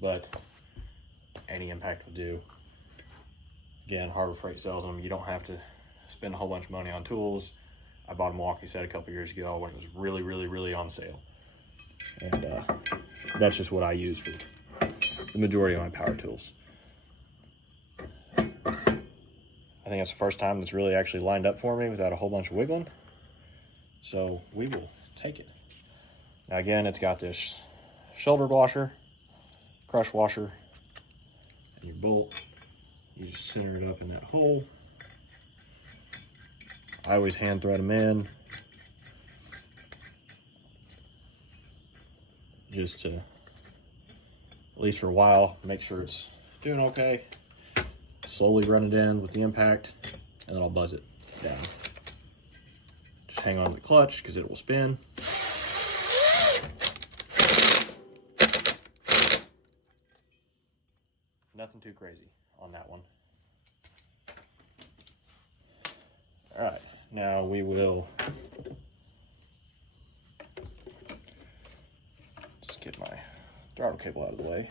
but any impact will do. Again, Harbor Freight sells them. You don't have to spend a whole bunch of money on tools. I bought a Milwaukee set a couple years ago when it was really, really, really on sale. And that's just what I use for the majority of my power tools. I think that's the first time that's really actually lined up for me without a whole bunch of wiggling. So we will take it. Now again, it's got this shoulder washer, crush washer, and your bolt. You just center it up in that hole. I always hand thread them in, just to, at least for a while, make sure it's doing okay. Slowly run it in with the impact, and then I'll buzz it down. Just hang on to the clutch because it will spin. Nothing too crazy on that one. All right, now we will just get my throttle cable out of the way.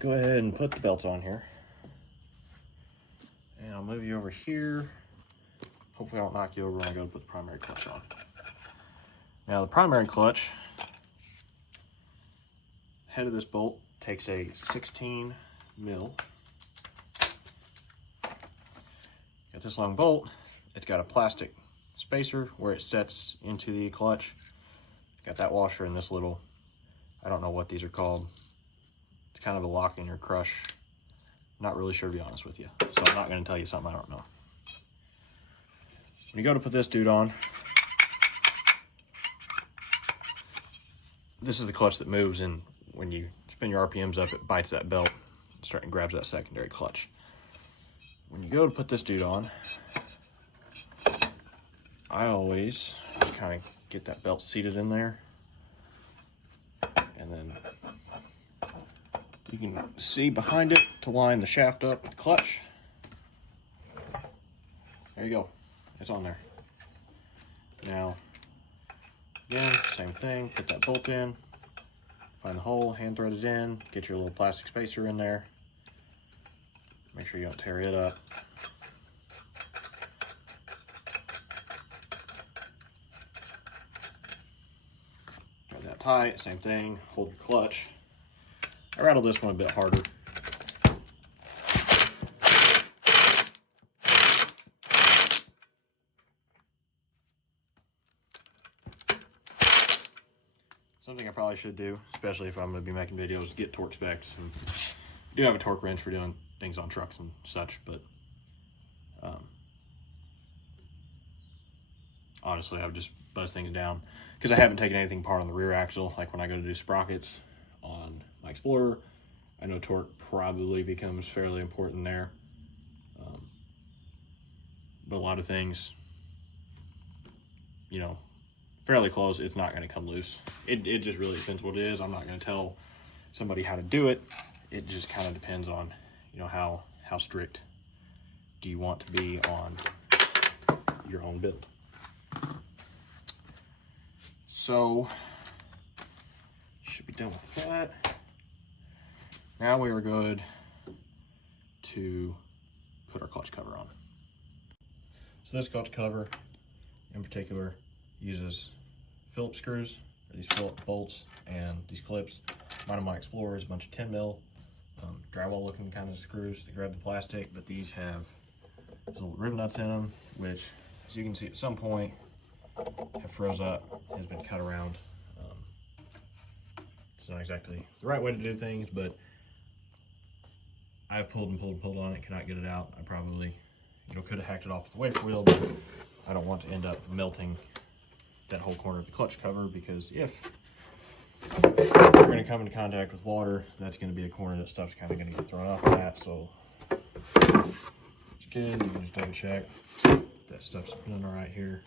Go ahead and put the belts on here. And I'll move you over here. Hopefully I don't knock you over when I go to put the primary clutch on. Now the primary clutch, head of this bolt takes a 16 mil. Got this long bolt. It's got a plastic spacer where it sets into the clutch. Got that washer and this little, I don't know what these are called. It's kind of a lock in your crush. Not really sure, to be honest with you. So I'm not going to tell you something I don't know. When you go to put this dude on, this is the clutch that moves, and when you spin your RPMs up, it bites that belt and grabs that secondary clutch. When you go to put this dude on, I always kind of get that belt seated in there, and then you can see behind it to line the shaft up with the clutch. There you go, it's on there. Now, again, same thing, put that bolt in, find the hole, hand thread it in, get your little plastic spacer in there. Make sure you don't tear it up. Got that tight, same thing, hold your clutch. I rattled this one a bit harder. Something I probably should do, especially if I'm going to be making videos, get torque specs. And I do have a torque wrench for doing things on trucks and such, but honestly, I would just buzz things down because I haven't taken anything apart on the rear axle. Like when I go to do sprockets on my Explorer, I know torque probably becomes fairly important there. But a lot of things, you know, fairly close, it's not going to come loose. It just really depends what it is. I'm not going to tell somebody how to do it. It just kind of depends on, you know, how strict do you want to be on your own build. So, should be done with that. Now we are good to put our clutch cover on. So this clutch cover in particular uses Phillips screws, or these Phillips bolts, and these clips. Mine on my Explorer is a bunch of 10 mil drywall looking kind of screws that grab the plastic, but these have little rib nuts in them, which, as you can see, at some point have froze up, has been cut around. It's not exactly the right way to do things, but I've pulled and pulled and pulled on it, cannot get it out. I probably, you know, could have hacked it off with the wafer wheel, but I don't want to end up melting that whole corner of the clutch cover, because if you're going to come into contact with water, that's going to be a corner that stuff's kind of going to get thrown off of that. So again, you can just double check that stuff's spinning all right here,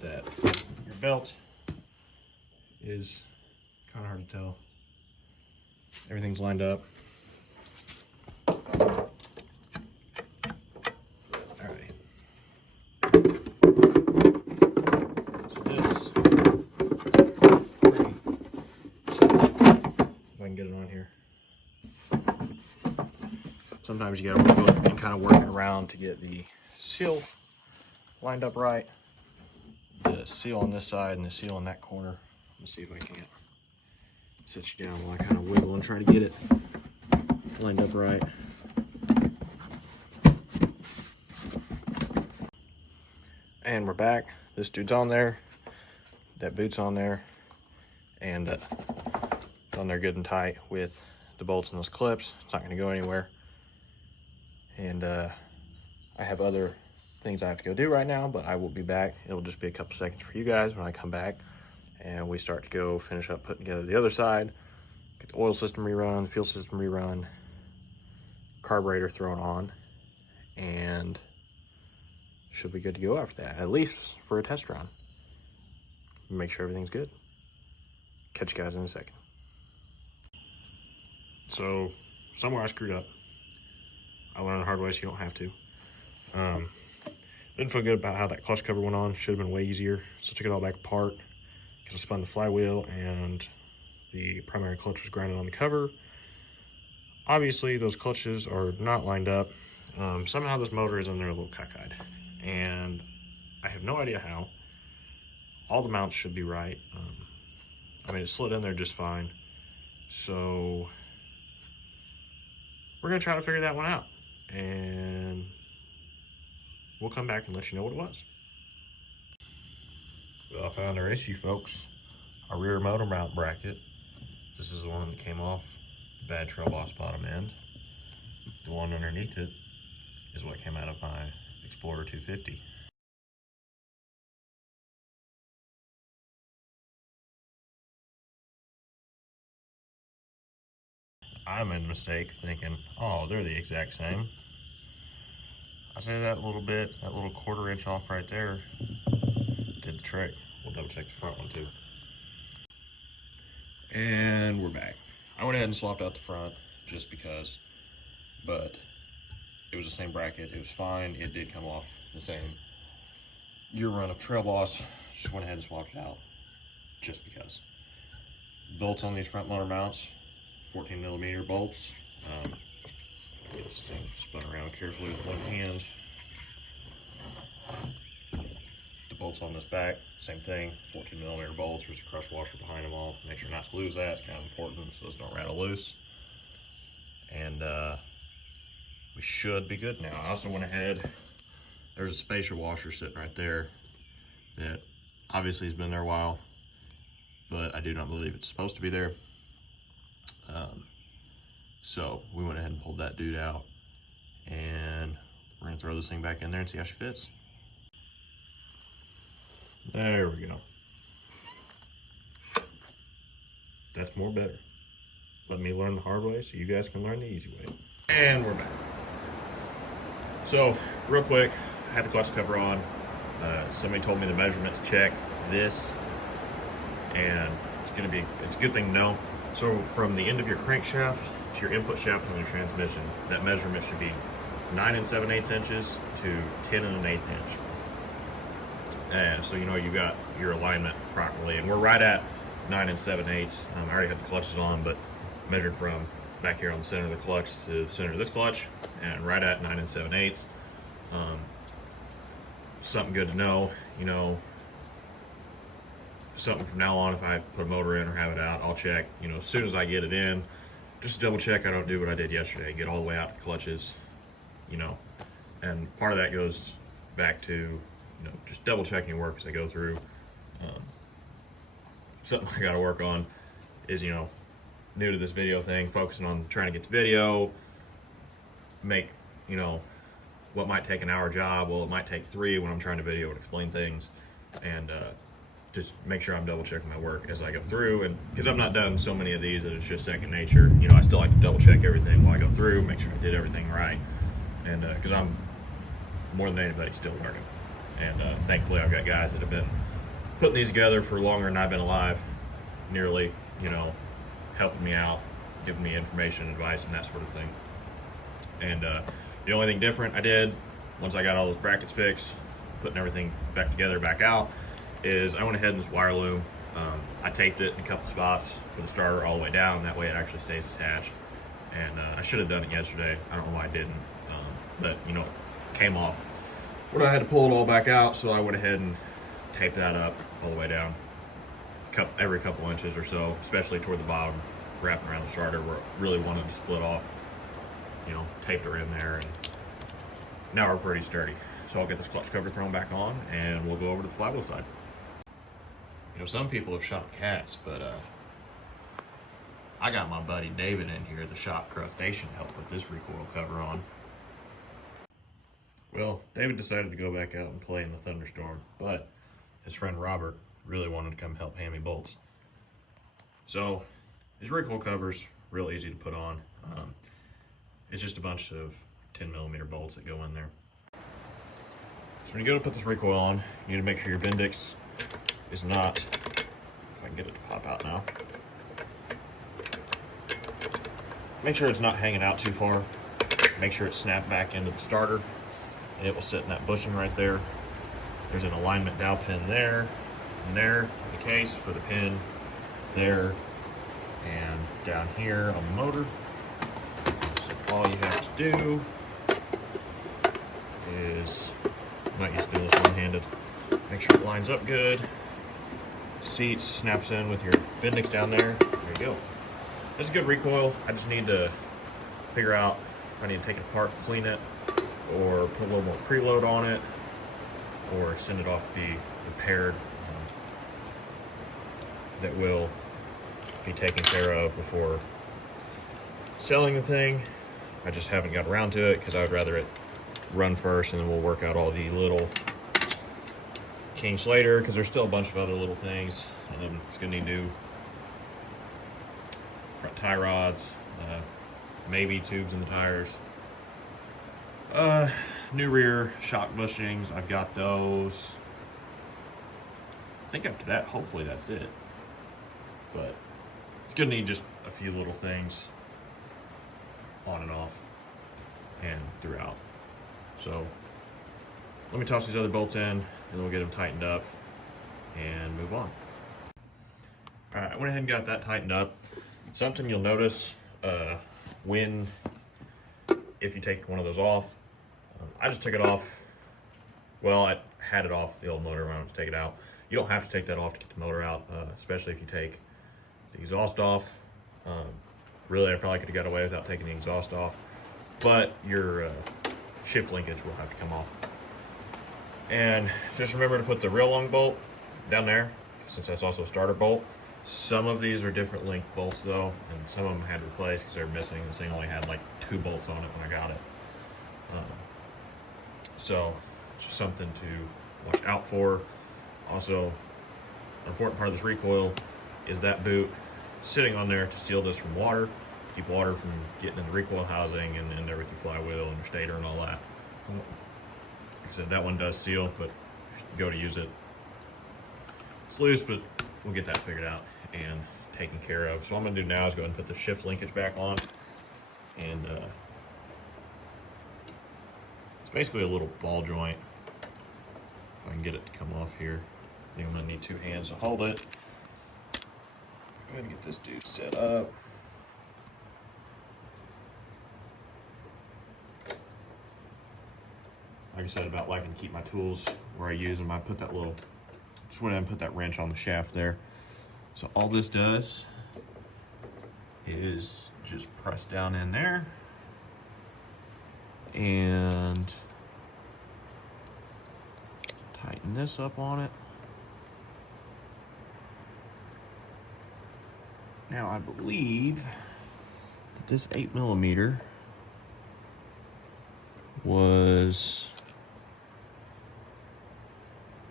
that your belt is kind of hard to tell. Everything's lined up. Alrighty. So this is pretty simple. If I can get it on here. Sometimes you gotta go and kind of work it around to get the seal lined up right. The seal on this side and the seal on that corner. Let's see if I can't sit you down while I kind of wiggle and try to get it lined up right. And we're back. This dude's on there. That boot's on there. And it's on there good and tight with the bolts and those clips. It's not gonna go anywhere. And I have other things I have to go do right now, but I will be back. It'll just be a couple seconds for you guys when I come back and we start to go finish up putting together the other side, get the oil system rerun, fuel system rerun, carburetor thrown on, and should be good to go after that, at least for a test run. Make sure everything's good. Catch you guys in a second. So somewhere I screwed up. I learned the hard way, so you don't have to. Didn't feel good about how that clutch cover went on. Should have been way easier. So I took it all back apart because I spun the flywheel and the primary clutch was grounded on the cover. Obviously, those clutches are not lined up. Somehow this motor is in there a little cockeyed. And I have no idea how. All the mounts should be right. I mean, it slid in there just fine. So we're gonna try to figure that one out. And we'll come back and let you know what it was. Well, I found our issue, folks. Our rear motor mount bracket. This is the one that came off the bad Trailboss bottom end. The one underneath it is what came out of my Explorer 250. I made a mistake thinking, oh, they're the exact same. I say that little bit, that little 1/4 inch off right there did the trick. We'll double check the front one too. And we're back. I went ahead and swapped out the front just because, but it was the same bracket. It was fine. It did come off the same year run of Trailboss. Just went ahead and swapped it out just because. Bolts on these front motor mounts, 14mm bolts. Get this thing spun around carefully with one hand. The bolts on this back, same thing, 14mm bolts. There's a crush washer behind them all. Make sure not to lose that, it's kind of important so those don't rattle loose. And we should be good now. I also went ahead, there's a spacer washer sitting right there that obviously has been there a while, but I do not believe it's supposed to be there. So we went ahead and pulled that dude out, and we're gonna throw this thing back in there and see how she fits. There we go. That's more better. Let me learn the hard way so you guys can learn the easy way. And we're back. So real quick, I had the clutch cover on. Somebody told me the measurement to check this, and it's a good thing to know. So from the end of your crankshaft to your input shaft on your transmission, that measurement should be 9 7/8 inches to 10 1/8 inch. And so you know you got your alignment properly, and we're right at 9 7/8. I already had the clutches on, but measured from back here on the center of the clutch to the center of this clutch, and right at 9 7/8. Something good to know, you know, something from now on, if I put a motor in or have it out, I'll check, you know, as soon as I get it in, just double check I don't do what I did yesterday, get all the way out to the clutches, you know. And part of that goes back to, you know, just double checking your work as I go through. Something I gotta work on is, you know, new to this video thing, focusing on trying to get the video, make, you know, what might take an hour job, well, it might take 3 when I'm trying to video and explain things, and just make sure I'm double checking my work as I go through. And because I've not done so many of these that it's just second nature, you know, I still like to double check everything while I go through, make sure I did everything right. And because I'm more than anybody still learning. And thankfully I've got guys that have been putting these together for longer than I've been alive, nearly, you know, helping me out, giving me information, advice, and that sort of thing. And the only thing different I did once I got all those brackets fixed, putting everything back together, back out, is I went ahead in this wire loom. I taped it in a couple spots for the starter all the way down. That way it actually stays attached. And I should have done it yesterday. I don't know why I didn't. But you know, it came off. When I had to pull it all back out, so I went ahead and taped that up all the way down. Every couple inches or so, especially toward the bottom, wrapping around the starter where it really wanted to split off. You know, taped her in there, and now we're pretty sturdy. So I'll get this clutch cover thrown back on, and we'll go over to the flywheel side. You know, some people have shot cats, but I got my buddy David in here, the shop crustacean, to help put this recoil cover on. Well, David decided to go back out and play in the thunderstorm, but his friend Robert really wanted to come help hand me bolts. So his recoil cover's real easy to put on. It's just a bunch of 10mm bolts that go in there. So when you go to put this recoil on, you need to make sure your Bendix is not, if I can get it to pop out now, make sure it's not hanging out too far. Make sure it's snapped back into the starter, and it will sit in that bushing right there. There's an alignment dowel pin there, and there in the case for the pin, there, and down here on the motor. So all you have to do is, I'm not used to doing this one-handed, make sure it lines up good. Seat snaps in with your Bendix down there. There you go. This is good recoil. I just need to figure out if I need to take it apart, clean it, or put a little more preload on it, or send it off to be repaired. That will be taken care of before selling the thing. I just haven't got around to it because I would rather it run first, and then we'll work out all the little kinks later, because there's still a bunch of other little things. It's gonna need new front tie rods, maybe tubes in the tires, new rear shock bushings. I've got those. I think after that, hopefully that's it. But it's gonna need just a few little things on and off and throughout. So let me toss these other bolts in, and then we'll get them tightened up and move on. All right, I went ahead and got that tightened up. Something you'll notice if you take one of those off, I just took it off. Well, I had it off the old motor when I went to take it out. You don't have to take that off to get the motor out, especially if you take the exhaust off. Really, I probably could have got away without taking the exhaust off, but your shift linkage will have to come off. And just remember to put the real long bolt down there, since that's also a starter bolt. Some of these are different length bolts though, and some of them had replaced because they're missing. This thing only had like 2 bolts on it when I got it. So it's just something to watch out for. Also, an important part of this recoil is that boot sitting on there to seal this from water, keep water from getting in the recoil housing and everything, flywheel and your stator and all that. Like I said, that one does seal, but if you go to use it, it's loose, but we'll get that figured out and taken care of. So what I'm gonna do now is go ahead and put the shift linkage back on, and it's basically a little ball joint. If I can get it to come off here, I think I'm gonna need 2 hands to hold it. Go ahead and get this dude set up. Like I said about liking to keep my tools where I use them, I put that little, just went ahead and put that wrench on the shaft there. So all this does is just press down in there and tighten this up on it. Now I believe that this 8mm was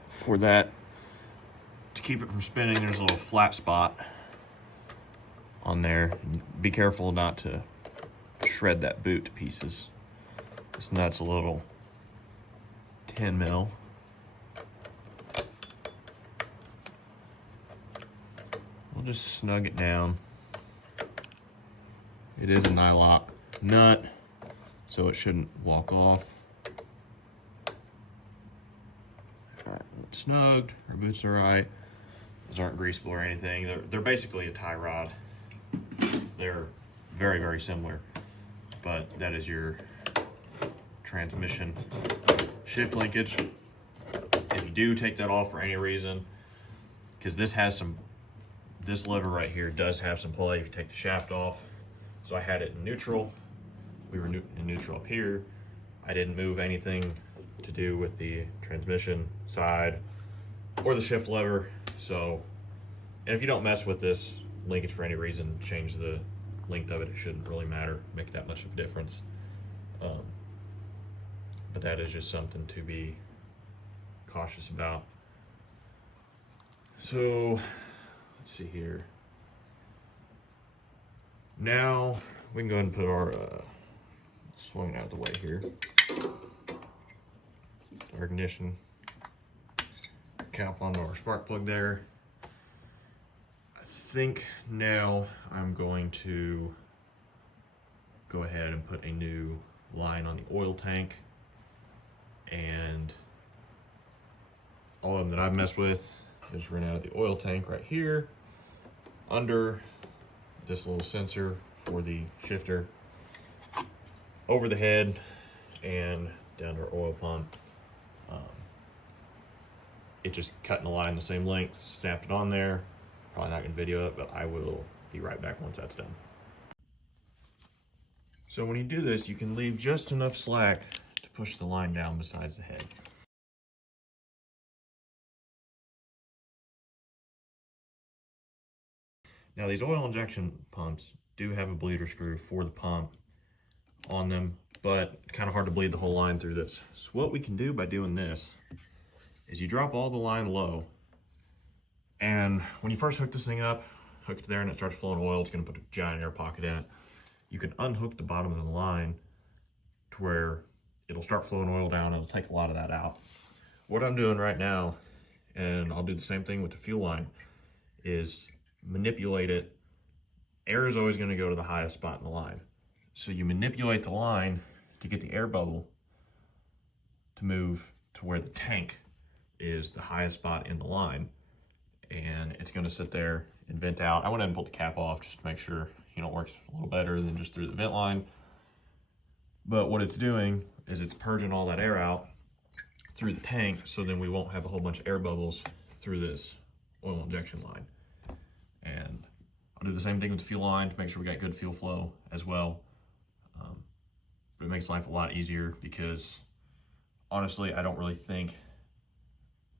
for that, to keep it from spinning. There's a little flat spot on there. Be careful not to shred that boot to pieces. This nut's a little 10mm. We'll just snug it down. It is a nylock nut, so it shouldn't walk off. All right, snugged, our boots are right. Those aren't greasable or anything. They're basically a tie rod. They're very, very similar, but that is your transmission shift linkage. If you do take that off for any reason, because this lever right here does have some play if you take the shaft off. So I had it in neutral. We were in neutral up here. I didn't move anything to do with the transmission side or the shift lever. So, and if you don't mess with this linkage for any reason, change the length of it. It shouldn't really make that much of a difference. But that is just something to be cautious about. So let's see here. Now we can go ahead and put our swing out of the way here. Our ignition cap onto our spark plug there. I think now I'm going to go ahead and put a new line on the oil tank, and all of them that I've messed with is run out of the oil tank right here under this little sensor for the shifter, over the head and down to our oil pump. It just cutting the line the same length, snapped it on there. Probably not gonna video it, but I will be right back once that's done. So when you do this, you can leave just enough slack to push the line down besides the head. Now these oil injection pumps do have a bleeder screw for the pump on them, but it's kind of hard to bleed the whole line through this. So what we can do by doing this is you drop all the line low, and when you first hook this thing up, hook it there and it starts flowing oil, it's gonna put a giant air pocket in it. You can unhook the bottom of the line to where it'll start flowing oil down. It'll take a lot of that out. What I'm doing right now, and I'll do the same thing with the fuel line, is manipulate it. Air is always gonna go to the highest spot in the line. So you manipulate the line to get the air bubble to move to where the tank is the highest spot in the line, and it's going to sit there and vent out. I went ahead and pulled the cap off just to make sure, it works a little better than just through the vent line. But what it's doing is it's purging all that air out through the tank, so then we won't have a whole bunch of air bubbles through this oil injection line. And I'll do the same thing with the fuel line to make sure we got good fuel flow as well. But it makes life a lot easier, because honestly, I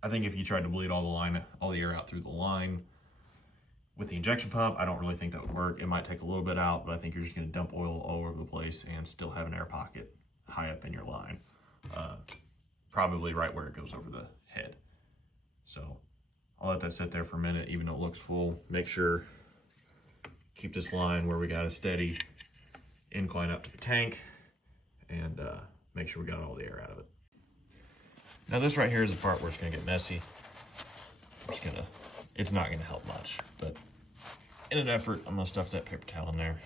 think if you tried to bleed all the air out through the line with the injection pump, I don't really think that would work. It might take a little bit out, but I think you're just gonna dump oil all over the place and still have an air pocket high up in your line. Probably right where it goes over the head. So I'll let that sit there for a minute, even though it looks full. Make sure, keep this line where we got a steady incline up to the tank, and make sure we got all the air out of it. Now this right here is the part where it's gonna get messy. It's not gonna help much, but in an effort, I'm gonna stuff that paper towel in there.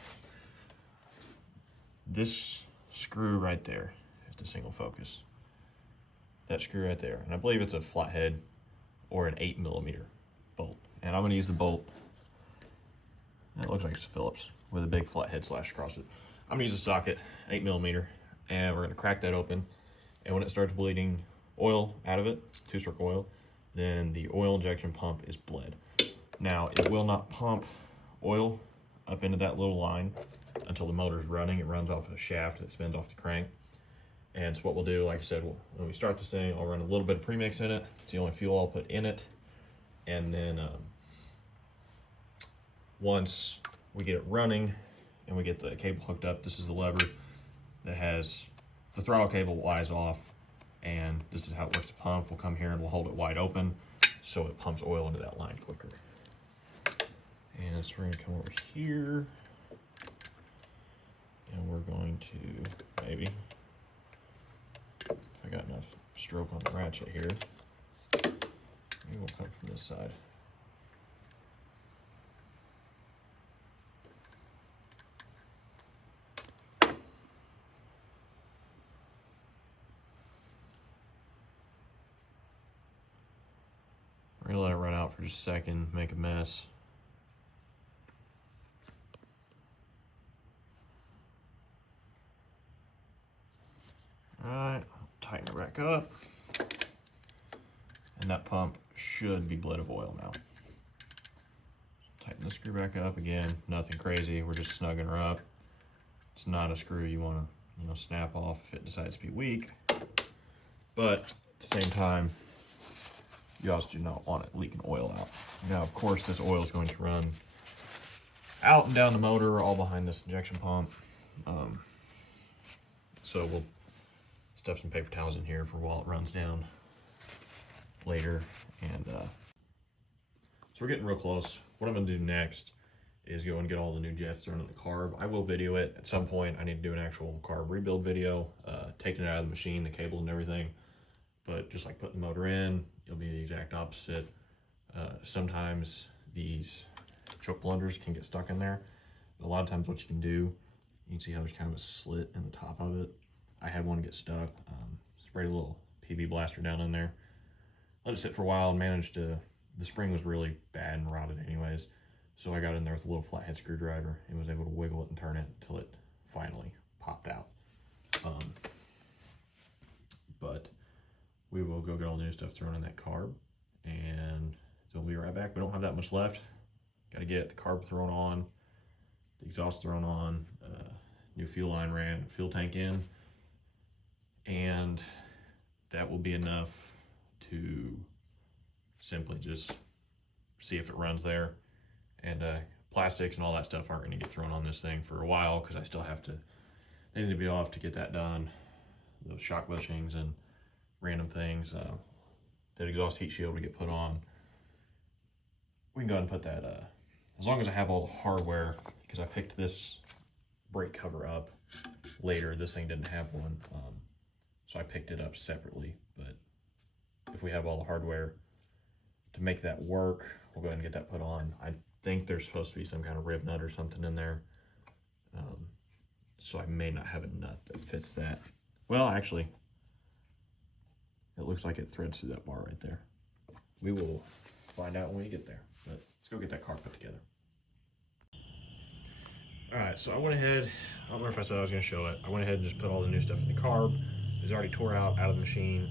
This screw right there, if the single focus, that screw right there, and I believe it's a flathead or an 8mm bolt. And I'm gonna use the bolt, it looks like it's a Phillips with a big flathead slash across it. I'm gonna use a socket, 8mm, and we're gonna crack that open. And when it starts bleeding oil out of it, two-stroke oil, then the oil injection pump is bled. Now, it will not pump oil up into that little line until the motor's running. It runs off a shaft that spins off the crank. And so what we'll do, like I said, when we start this thing, I'll run a little bit of premix in it. It's the only fuel I'll put in it. And then once we get it running and we get the cable hooked up, this is the lever that has the throttle cable lies off, and this is how it works. The pump will come here and we'll hold it wide open so it pumps oil into that line quicker. And so we're gonna come over here and we're going to maybe, if I got enough stroke on the ratchet here, maybe we'll come from this side. for just a second, make a mess. All right, tighten it back up. And that pump should be bled of oil now. Tighten the screw back up again, nothing crazy, we're just snugging her up. It's not a screw you want to, snap off if it decides to be weak. But at the same time, you also do not want it leaking oil out. Now, of course, this oil is going to run out and down the motor, all behind this injection pump. So we'll stuff some paper towels in here for while it runs down later. And so we're getting real close. What I'm going to do next is go and get all the new jets thrown in the carb. I will video it at some point. I need to do an actual carb rebuild video, taking it out of the machine, the cables and everything. But just like putting the motor in, it'll be the exact opposite. Sometimes these choke blenders can get stuck in there. A lot of times what you can do, you can see how there's kind of a slit in the top of it. I had one get stuck. Sprayed a little PB blaster down in there. Let it sit for a while and managed to, the spring was really bad and rotted anyways. So I got in there with a little flathead screwdriver and was able to wiggle it and turn it until it finally popped out. But we will go get all the new stuff thrown in that carb and so we'll be right back. We don't have that much left. Got to get the carb thrown on, the exhaust thrown on, new fuel line ran, fuel tank in, and that will be enough to simply just see if it runs there. And plastics and all that stuff aren't going to get thrown on this thing for a while because I still have to, they need to be off to get that done. Those shock bushings and random things. That exhaust heat shield will get put on. We can go ahead and put that, as long as I have all the hardware, because I picked this brake cover up later. This thing didn't have one, so I picked it up separately. But if we have all the hardware to make that work, we'll go ahead and get that put on. I think there's supposed to be some kind of rib nut or something in there, so I may not have a nut that fits that. Well, actually, it looks like it threads through that bar right there. We will find out when we get there, but let's go get that car put together. All right, so I went ahead, I don't remember if I said I was gonna show it. I went ahead and just put all the new stuff in the carb. It was already tore out of the machine.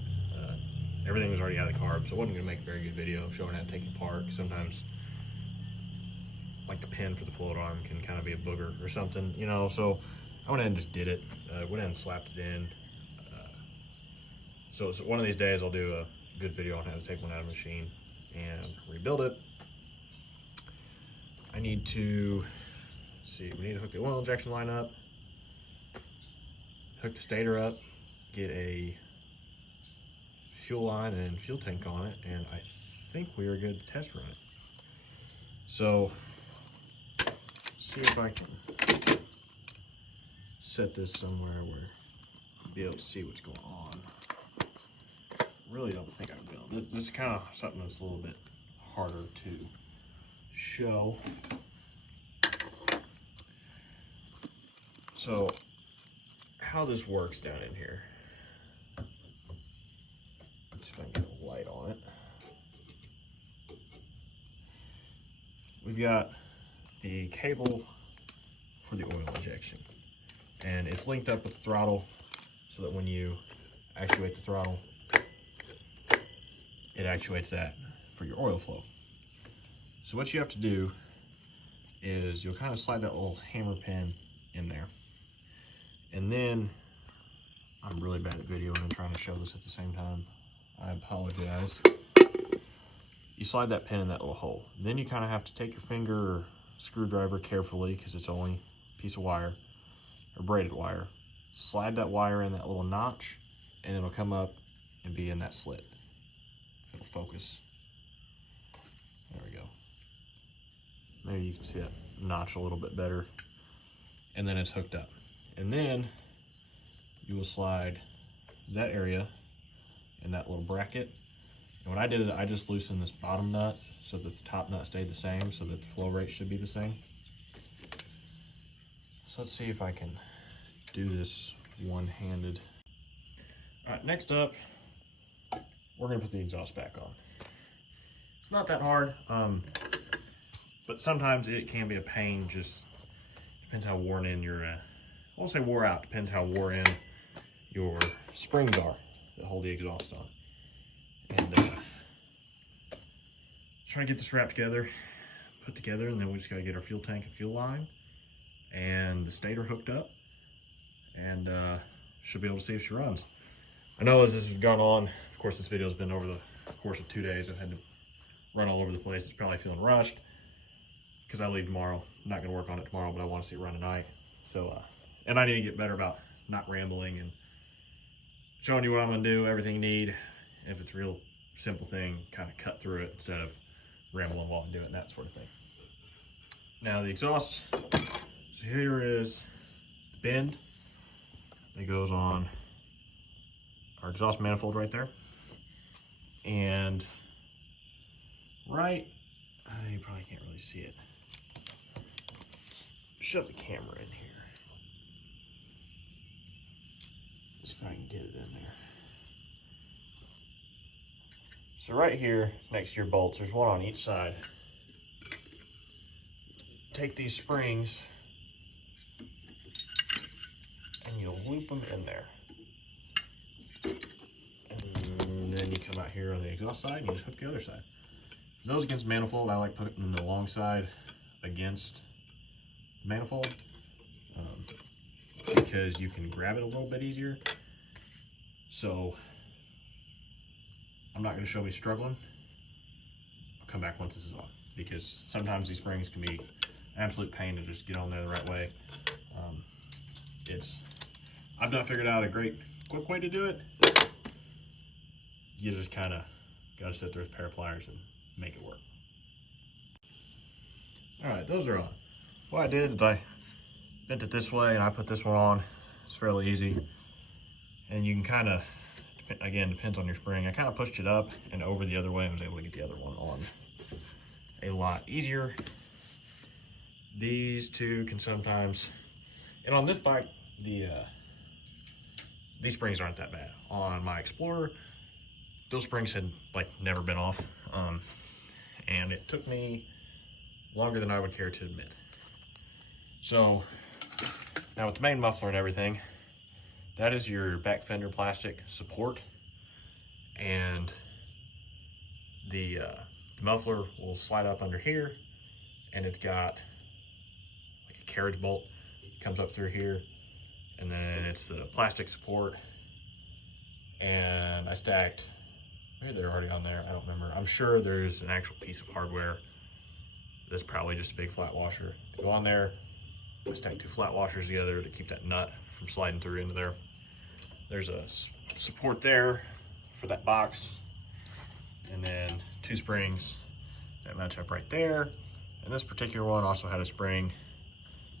Everything was already out of the carb, so I wasn't gonna make a very good video showing how to take it apart. Sometimes, like the pin for the float arm can kind of be a booger or something, so I went ahead and just did it. Went ahead and slapped it in. So one of these days I'll do a good video on how to take one out of the machine and rebuild it. I need to, we need to hook the oil injection line up, hook the stator up, get a fuel line and fuel tank on it, and I think we are good to test run it. So, see if I can set this somewhere where I'll be able to see what's going on. Really don't think I will. This is kind of something that's a little bit harder to show. So, how this works down in here. Let's see if I can get a light on it. We've got the cable for the oil injection, and it's linked up with the throttle so that when you actuate the throttle, it actuates that for your oil flow. So what you have to do is you'll kind of slide that little hammer pin in there, and then I'm really bad at videoing and trying to show this at the same time. I apologize. You slide that pin in that little hole. Then you kind of have to take your finger or screwdriver carefully, because it's only a piece of wire or braided wire. Slide that wire in that little notch, and it'll come up and be in that slit. It'll focus. There we go. Maybe you can see that notch a little bit better. And then it's hooked up. And then you will slide that area in that little bracket. And when I did it, I just loosened this bottom nut so that the top nut stayed the same, so that the flow rate should be the same. So let's see if I can do this one-handed. All right, next up, we're gonna put the exhaust back on. It's not that hard, but sometimes it can be a pain. Just depends how worn in your, I won't say wore out, depends how wore in your springs are that hold the exhaust on. And try to get this wrapped together, put together, and then we just gotta get our fuel tank and fuel line and the stator hooked up, and should be able to see if she runs. I know as this has gone on, of course this video has been over the course of 2 days. I've had to run all over the place. It's probably feeling rushed because I leave tomorrow. I'm not gonna work on it tomorrow, but I want to see it run tonight. So, and I need to get better about not rambling and showing you what I'm gonna do, everything you need. If it's a real simple thing, kind of cut through it instead of rambling while I'm doing that sort of thing. Now the exhaust, so here is the bend that goes on our exhaust manifold right there. And right, you probably can't really see it. Shove the camera in here. See if I can get it in there. So right here, next to your bolts, there's one on each side. Take these springs and you'll loop them in there. And then you come out here on the exhaust side and you just hook the other side. For those against manifold, I like putting the long side against the manifold because you can grab it a little bit easier. So I'm not going to show me struggling. I'll come back once this is on, because sometimes these springs can be an absolute pain to just get on there the right way. I've not figured out a great quick way to do it. You just kind of got to sit there with a pair of pliers and make it work. All right, those are on. What I did is I bent it this way and I put this one on. It's fairly easy. And you can kind of, again, depends on your spring. I kind of pushed it up and over the other way and was able to get the other one on a lot easier. These two can sometimes, and on this bike, these springs aren't that bad. On my Explorer, those springs had like never been off. And it took me longer than I would care to admit. So now with the main muffler and everything, that is your back fender plastic support, and the muffler will slide up under here, and it's got like a carriage bolt that comes up through here, and then it's the plastic support. And I stacked, maybe they're already on there, I don't remember. I'm sure there's an actual piece of hardware that's probably just a big flat washer to go on there. I stacked 2 flat washers together to keep that nut from sliding through into there. There's a support there for that box, and then 2 springs that match up right there. And this particular one also had a spring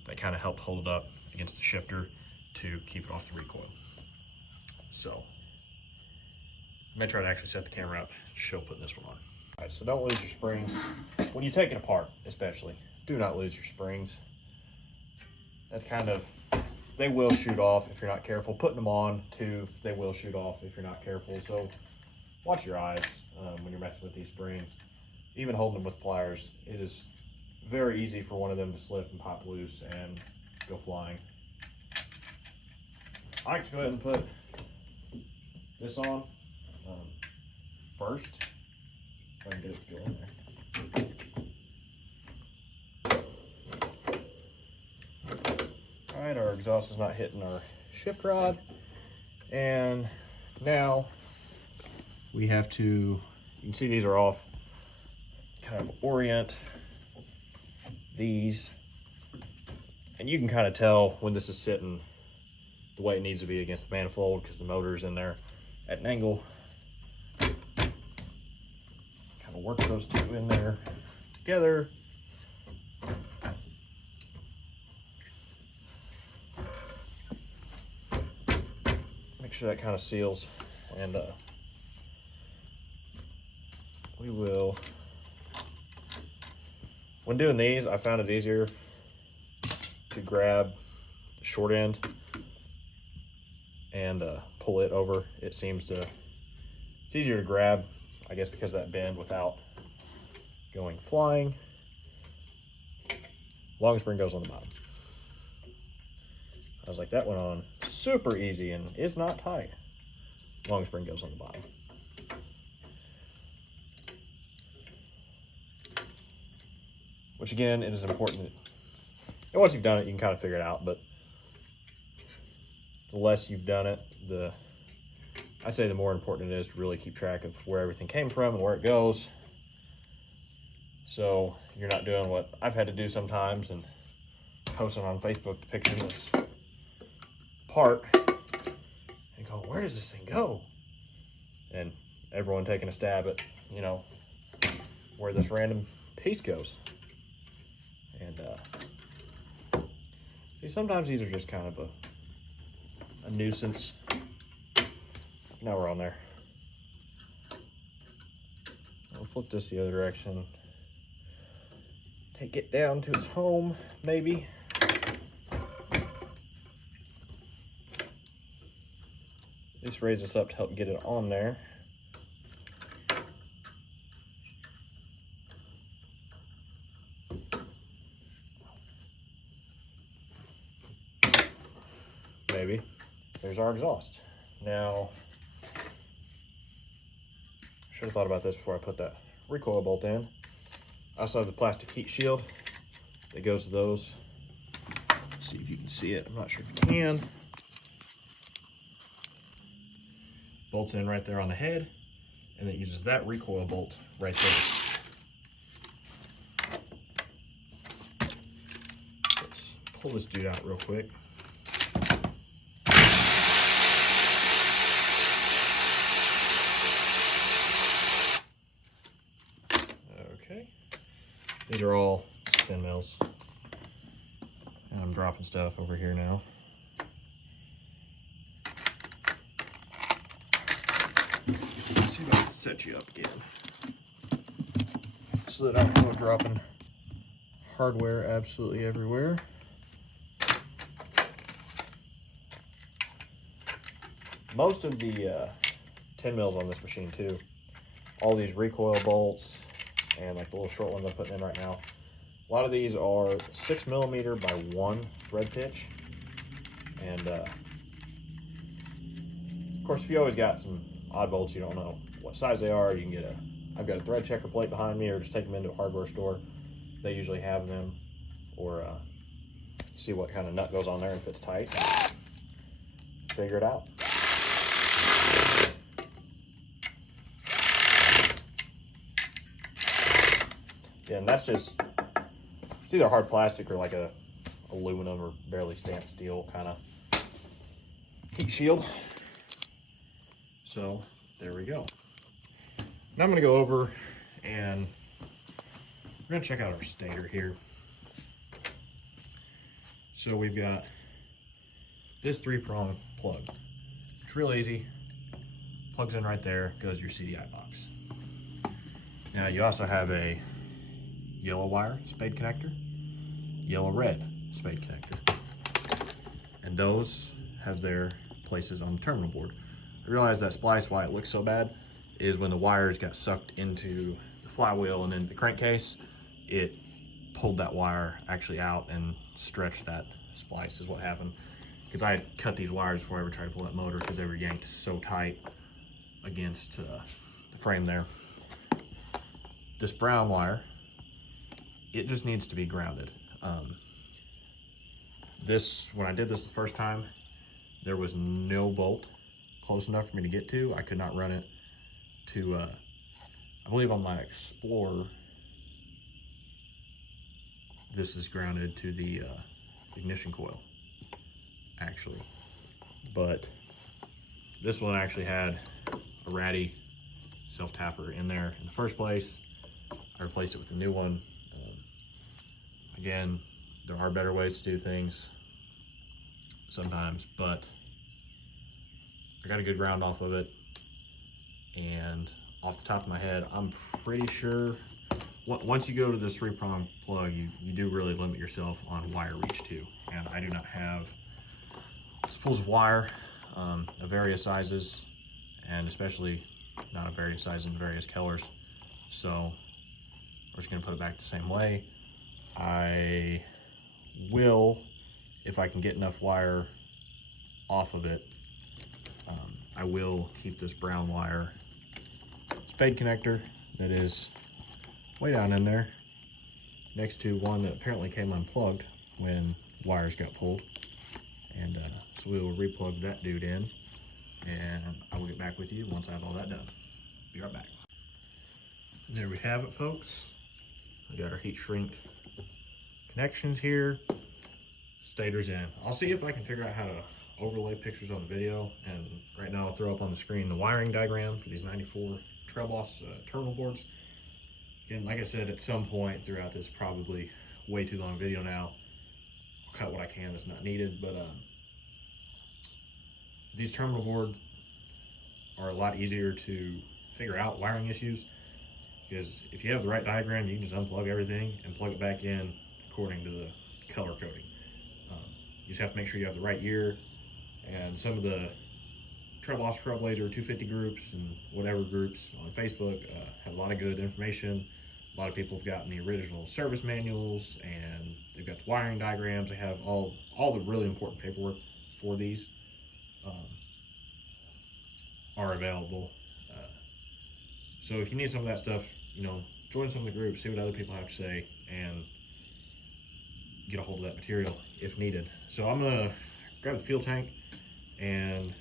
that kind of helped hold it up against the shifter to keep it off the recoil. So I'm gonna try to actually set the camera up, show putting this one on. All right, so don't lose your springs. When you take it apart, especially, do not lose your springs. That's kind of, they will shoot off if you're not careful. Putting them on too, they will shoot off if you're not careful. So watch your eyes when you're messing with these springs. Even holding them with pliers, it is very easy for one of them to slip and pop loose and go flying. I like to go ahead and put this on first, if I can get it to go in there. All right, our exhaust is not hitting our shift rod. And now we have to, you can see these are off, kind of orient these. And you can kind of tell when this is sitting the way it needs to be against the manifold, because the motor's in there at an angle. Kind of work those two in there together. Make sure that kind of seals, and we will, when doing these, I found it easier to grab the short end and pull it over. It seems to, it's easier to grab, I guess, because of that bend without going flying. Long spring goes on the bottom. I was like, that went on super easy and is not tight. Long spring goes on the bottom. Which again, it is important. And once you've done it, you can kind of figure it out, but the less you've done it, I'd say the more important it is to really keep track of where everything came from and where it goes. So you're not doing what I've had to do sometimes and posting on Facebook the picture of this part and go, where does this thing go? And everyone taking a stab at, you know, where this random piece goes. And see, sometimes these are just kind of a nuisance. Now we're on there. I'll flip this the other direction. Take it down to its home, maybe. Just raise this up to help get it on there. Maybe. There's our exhaust. Now, I should have thought about this before I put that recoil bolt in. I also have the plastic heat shield that goes to those. Let's see if you can see it. I'm not sure if you can. Bolts in right there on the head, and it uses that recoil bolt right there. Let's pull this dude out real quick. Okay, these are all 10 mils. And I'm dropping stuff over here now. Let's see if I can set you up again so that I'm not dropping hardware absolutely everywhere. Most of the 10 mils on this machine too, all these recoil bolts and like the little short ones I'm putting in right now, a lot of these are 6mm by 1 thread pitch. And of course, if you always got some odd bolts you don't know what size they are, you can get I've got a thread checker plate behind me, or just take them into a hardware store. They usually have them, or see what kind of nut goes on there if it's tight. Figure it out. Yeah, and that's just, it's either hard plastic or like a aluminum or barely stamped steel kind of heat shield. So there we go. Now I'm going to go over and we're going to check out our stator here. So we've got this 3-prong plug. It's real easy. Plugs in right there, goes your CDI box. Now you also have a yellow wire spade connector, yellow red spade connector, and those have their places on the terminal board. I realize that splice, why it looks so bad, is when the wires got sucked into the flywheel and into the crankcase, it pulled that wire actually out and stretched that splice is what happened. Because I had cut these wires before I ever tried to pull that motor because they were yanked so tight against the frame there. This brown wire, it just needs to be grounded. When I did this the first time, there was no bolt close enough for me to get to. I could not run it to, I believe on my Explorer, this is grounded to the ignition coil, actually. But this one actually had a ratty self-tapper in there in the first place. I replaced it with a new one. Again, there are better ways to do things sometimes, but I got a good ground off of it. And off the top of my head, I'm pretty sure once you go to this 3-prong plug, you do really limit yourself on wire reach too. And I do not have spools of wire of various sizes, and especially not of various sizes and various colors. So We're just gonna put it back the same way. I will, if I can get enough wire off of it, I will keep this brown wire spade connector that is way down in there next to one that apparently came unplugged when wires got pulled. And so we will replug that dude in, and I will get back with you once I have all that done. Be right back. There we have it, folks. We got our heat shrink connections here, stators in. I'll see if I can figure out how to overlay pictures on the video, and right now I'll throw up on the screen the wiring diagram for these 94 Trailboss terminal boards. Again, like I said, at some point throughout this probably way too long video now, I'll cut what I can that's not needed, but these terminal boards are a lot easier to figure out wiring issues, because if you have the right diagram, you can just unplug everything and plug it back in according to the color coding. You just have to make sure you have the right year, and some of the Trailboss Trailblazer 250 groups and whatever groups on Facebook have a lot of good information. A lot of people have gotten the original service manuals, and they've got the wiring diagrams. They have all the really important paperwork for these are available. So if you need some of that stuff, you know, join some of the groups, see what other people have to say, and get a hold of that material if needed. So I'm gonna grab the fuel tank, and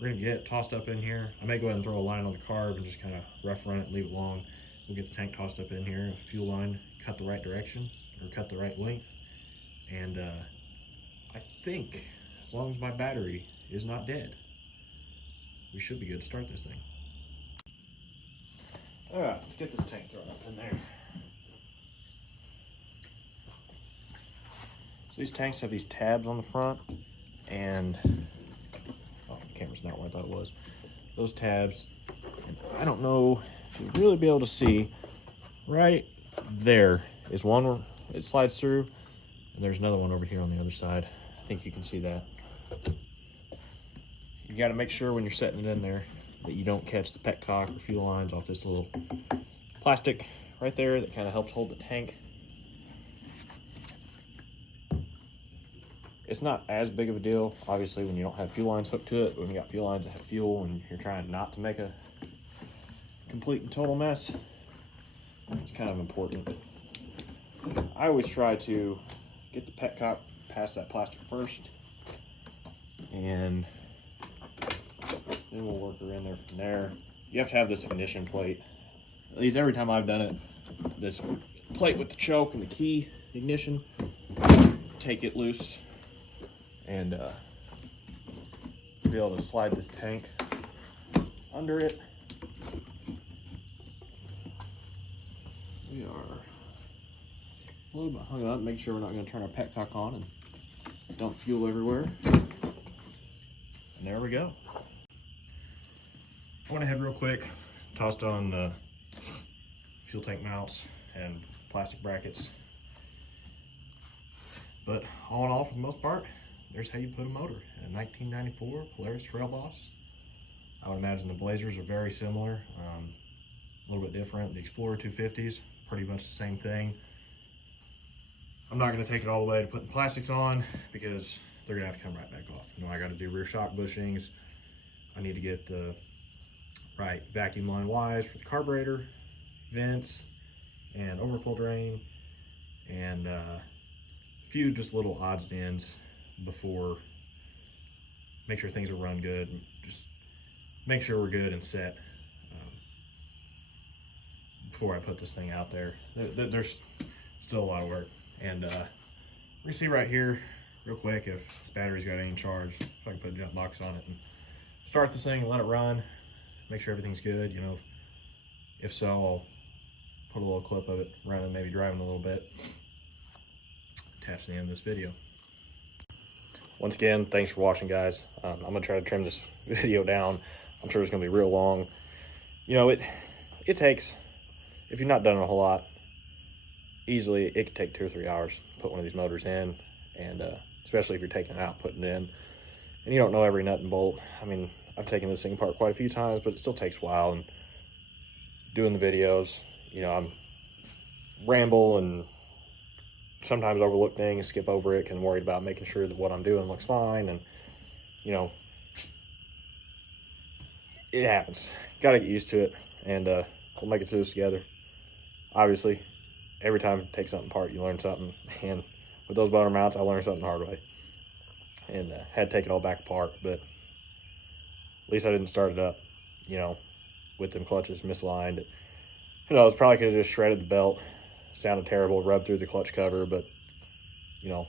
we're gonna get it tossed up in here. I may go ahead and throw a line on the carb and just kind of rough run it and leave it long. We'll get the tank tossed up in here, a fuel line, cut the right direction, or cut the right length. And I think as long as my battery is not dead, we should be good to start this thing. All right, let's get this tank thrown up in there. So these tanks have these tabs on the front, and oh, the camera's not what I thought it was. Those tabs, and I don't know if you'll really be able to see, right there is one where it slides through, and there's another one over here on the other side. I think you can see that. You got to make sure when you're setting it in there that you don't catch the petcock or fuel lines off this little plastic right there that kind of helps hold the tank. It's not as big of a deal, obviously, when you don't have fuel lines hooked to it. When you got fuel lines that have fuel and you're trying not to make a complete and total mess, it's kind of important. I always try to get the petcock past that plastic first, and then we'll work her in there from there. You have to have this ignition plate. At least every time I've done it, this plate with the choke and the key ignition, take it loose and be able to slide this tank under it. We are a little bit hung up. Make sure we're not going to turn our petcock on and dump fuel everywhere. And there we go. I went ahead real quick, tossed on the fuel tank mounts and plastic brackets. But all in all, for the most part, there's how you put a motor. A 1994 Polaris Trailboss. I would imagine the Blazers are very similar, a little bit different. The Explorer 250s, pretty much the same thing. I'm not going to take it all the way to putting plastics on, because they're going to have to come right back off. You know, I got to do rear shock bushings. I need to get the right vacuum line wise for the carburetor, vents, and overflow drain, and a few just little odds and ends before, make sure things will run good, and just make sure we're good and set before I put this thing out there. There's still a lot of work, and we're gonna see right here real quick if this battery's got any charge, if I can put a jump box on it and start this thing and let it run, make sure everything's good. You know, if so, I'll put a little clip of it running, maybe driving a little bit, attach to the end of this video. Once again, thanks for watching, guys. I'm gonna try to trim this video down. I'm sure it's gonna be real long. You know, it takes, if you've not done it a whole lot, easily it could take 2 or 3 hours to put one of these motors in, and especially if you're taking it out, putting it in, and you don't know every nut and bolt. I mean, I've taken this thing apart quite a few times, but it still takes a while. And doing the videos, you know, I'm ramble and sometimes overlook things, skip over it, and worried about making sure that what I'm doing looks fine. And, you know, it happens. Got to get used to it, and we'll make it through this together. Obviously, every time you take something apart, you learn something. And with those motor mounts, I learned something the hard way. And had to take it all back apart, but at least I didn't start it up, you know, with them clutches misaligned. Who knows, probably could have just shredded the belt. Sounded terrible, rubbed through the clutch cover, but, you know,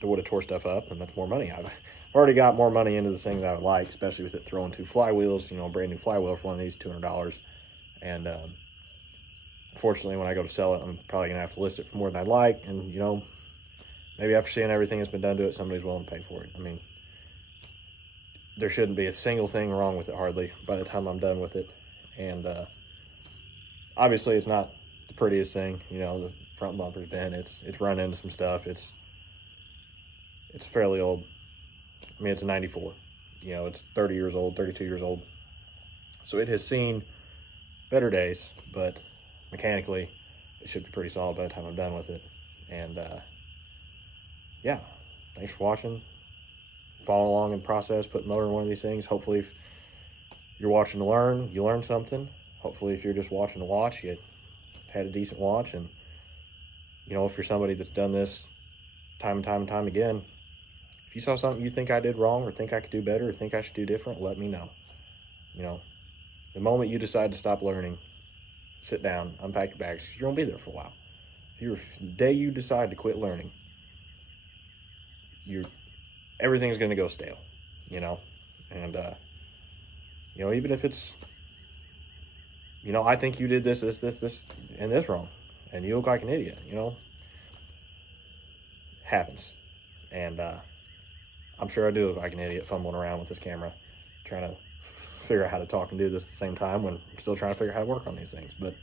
it would have tore stuff up, and that's more money. I've already got more money into this thing than I would like, especially with it throwing 2 flywheels, you know, a brand new flywheel for one of these, $200. And unfortunately, when I go to sell it, I'm probably going to have to list it for more than I'd like. And, you know, maybe after seeing everything that's been done to it, somebody's willing to pay for it. I mean, there shouldn't be a single thing wrong with it, hardly, by the time I'm done with it. And obviously, it's not the prettiest thing. You know, the front bumper's bent. It's run into some stuff. It's fairly old. I mean, it's a 94. You know, it's 30 years old, 32 years old. So it has seen better days, but mechanically, it should be pretty solid by the time I'm done with it. And yeah, thanks for watching. Follow along in the process, put motor in one of these things. Hopefully, if you're watching to learn, you learn something. Hopefully, if you're just watching to watch, you had a decent watch. And, you know, if you're somebody that's done this time and time and time again, if you saw something you think I did wrong or think I could do better or think I should do different, let me know. You know, the moment you decide to stop learning, sit down, unpack your bags. You're going to be there for a while. The day you decide to quit learning, everything's going to go stale, you know. And, you know, even if it's, you know, I think you did this, and this wrong, and you look like an idiot, you know. Happens. And I'm sure I do look like an idiot fumbling around with this camera, trying to figure out how to talk and do this at the same time when I'm still trying to figure out how to work on these things. But,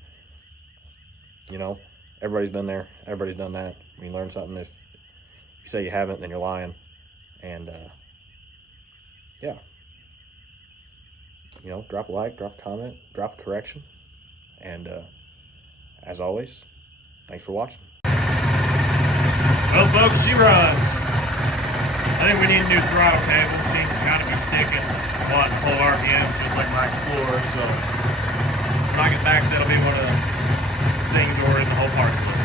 you know, everybody's been there. Everybody's done that. When you learn something, if you say you haven't, then you're lying. And, yeah. You know, drop a like, drop a comment, drop a correction. And, as always, thanks for watching. Well, folks, she runs. I think we need a new throttle cable. Seems to kind of be sticking on full RPMs, just like my Explorer. So when I get back, that'll be one of the things that were in the whole parts list.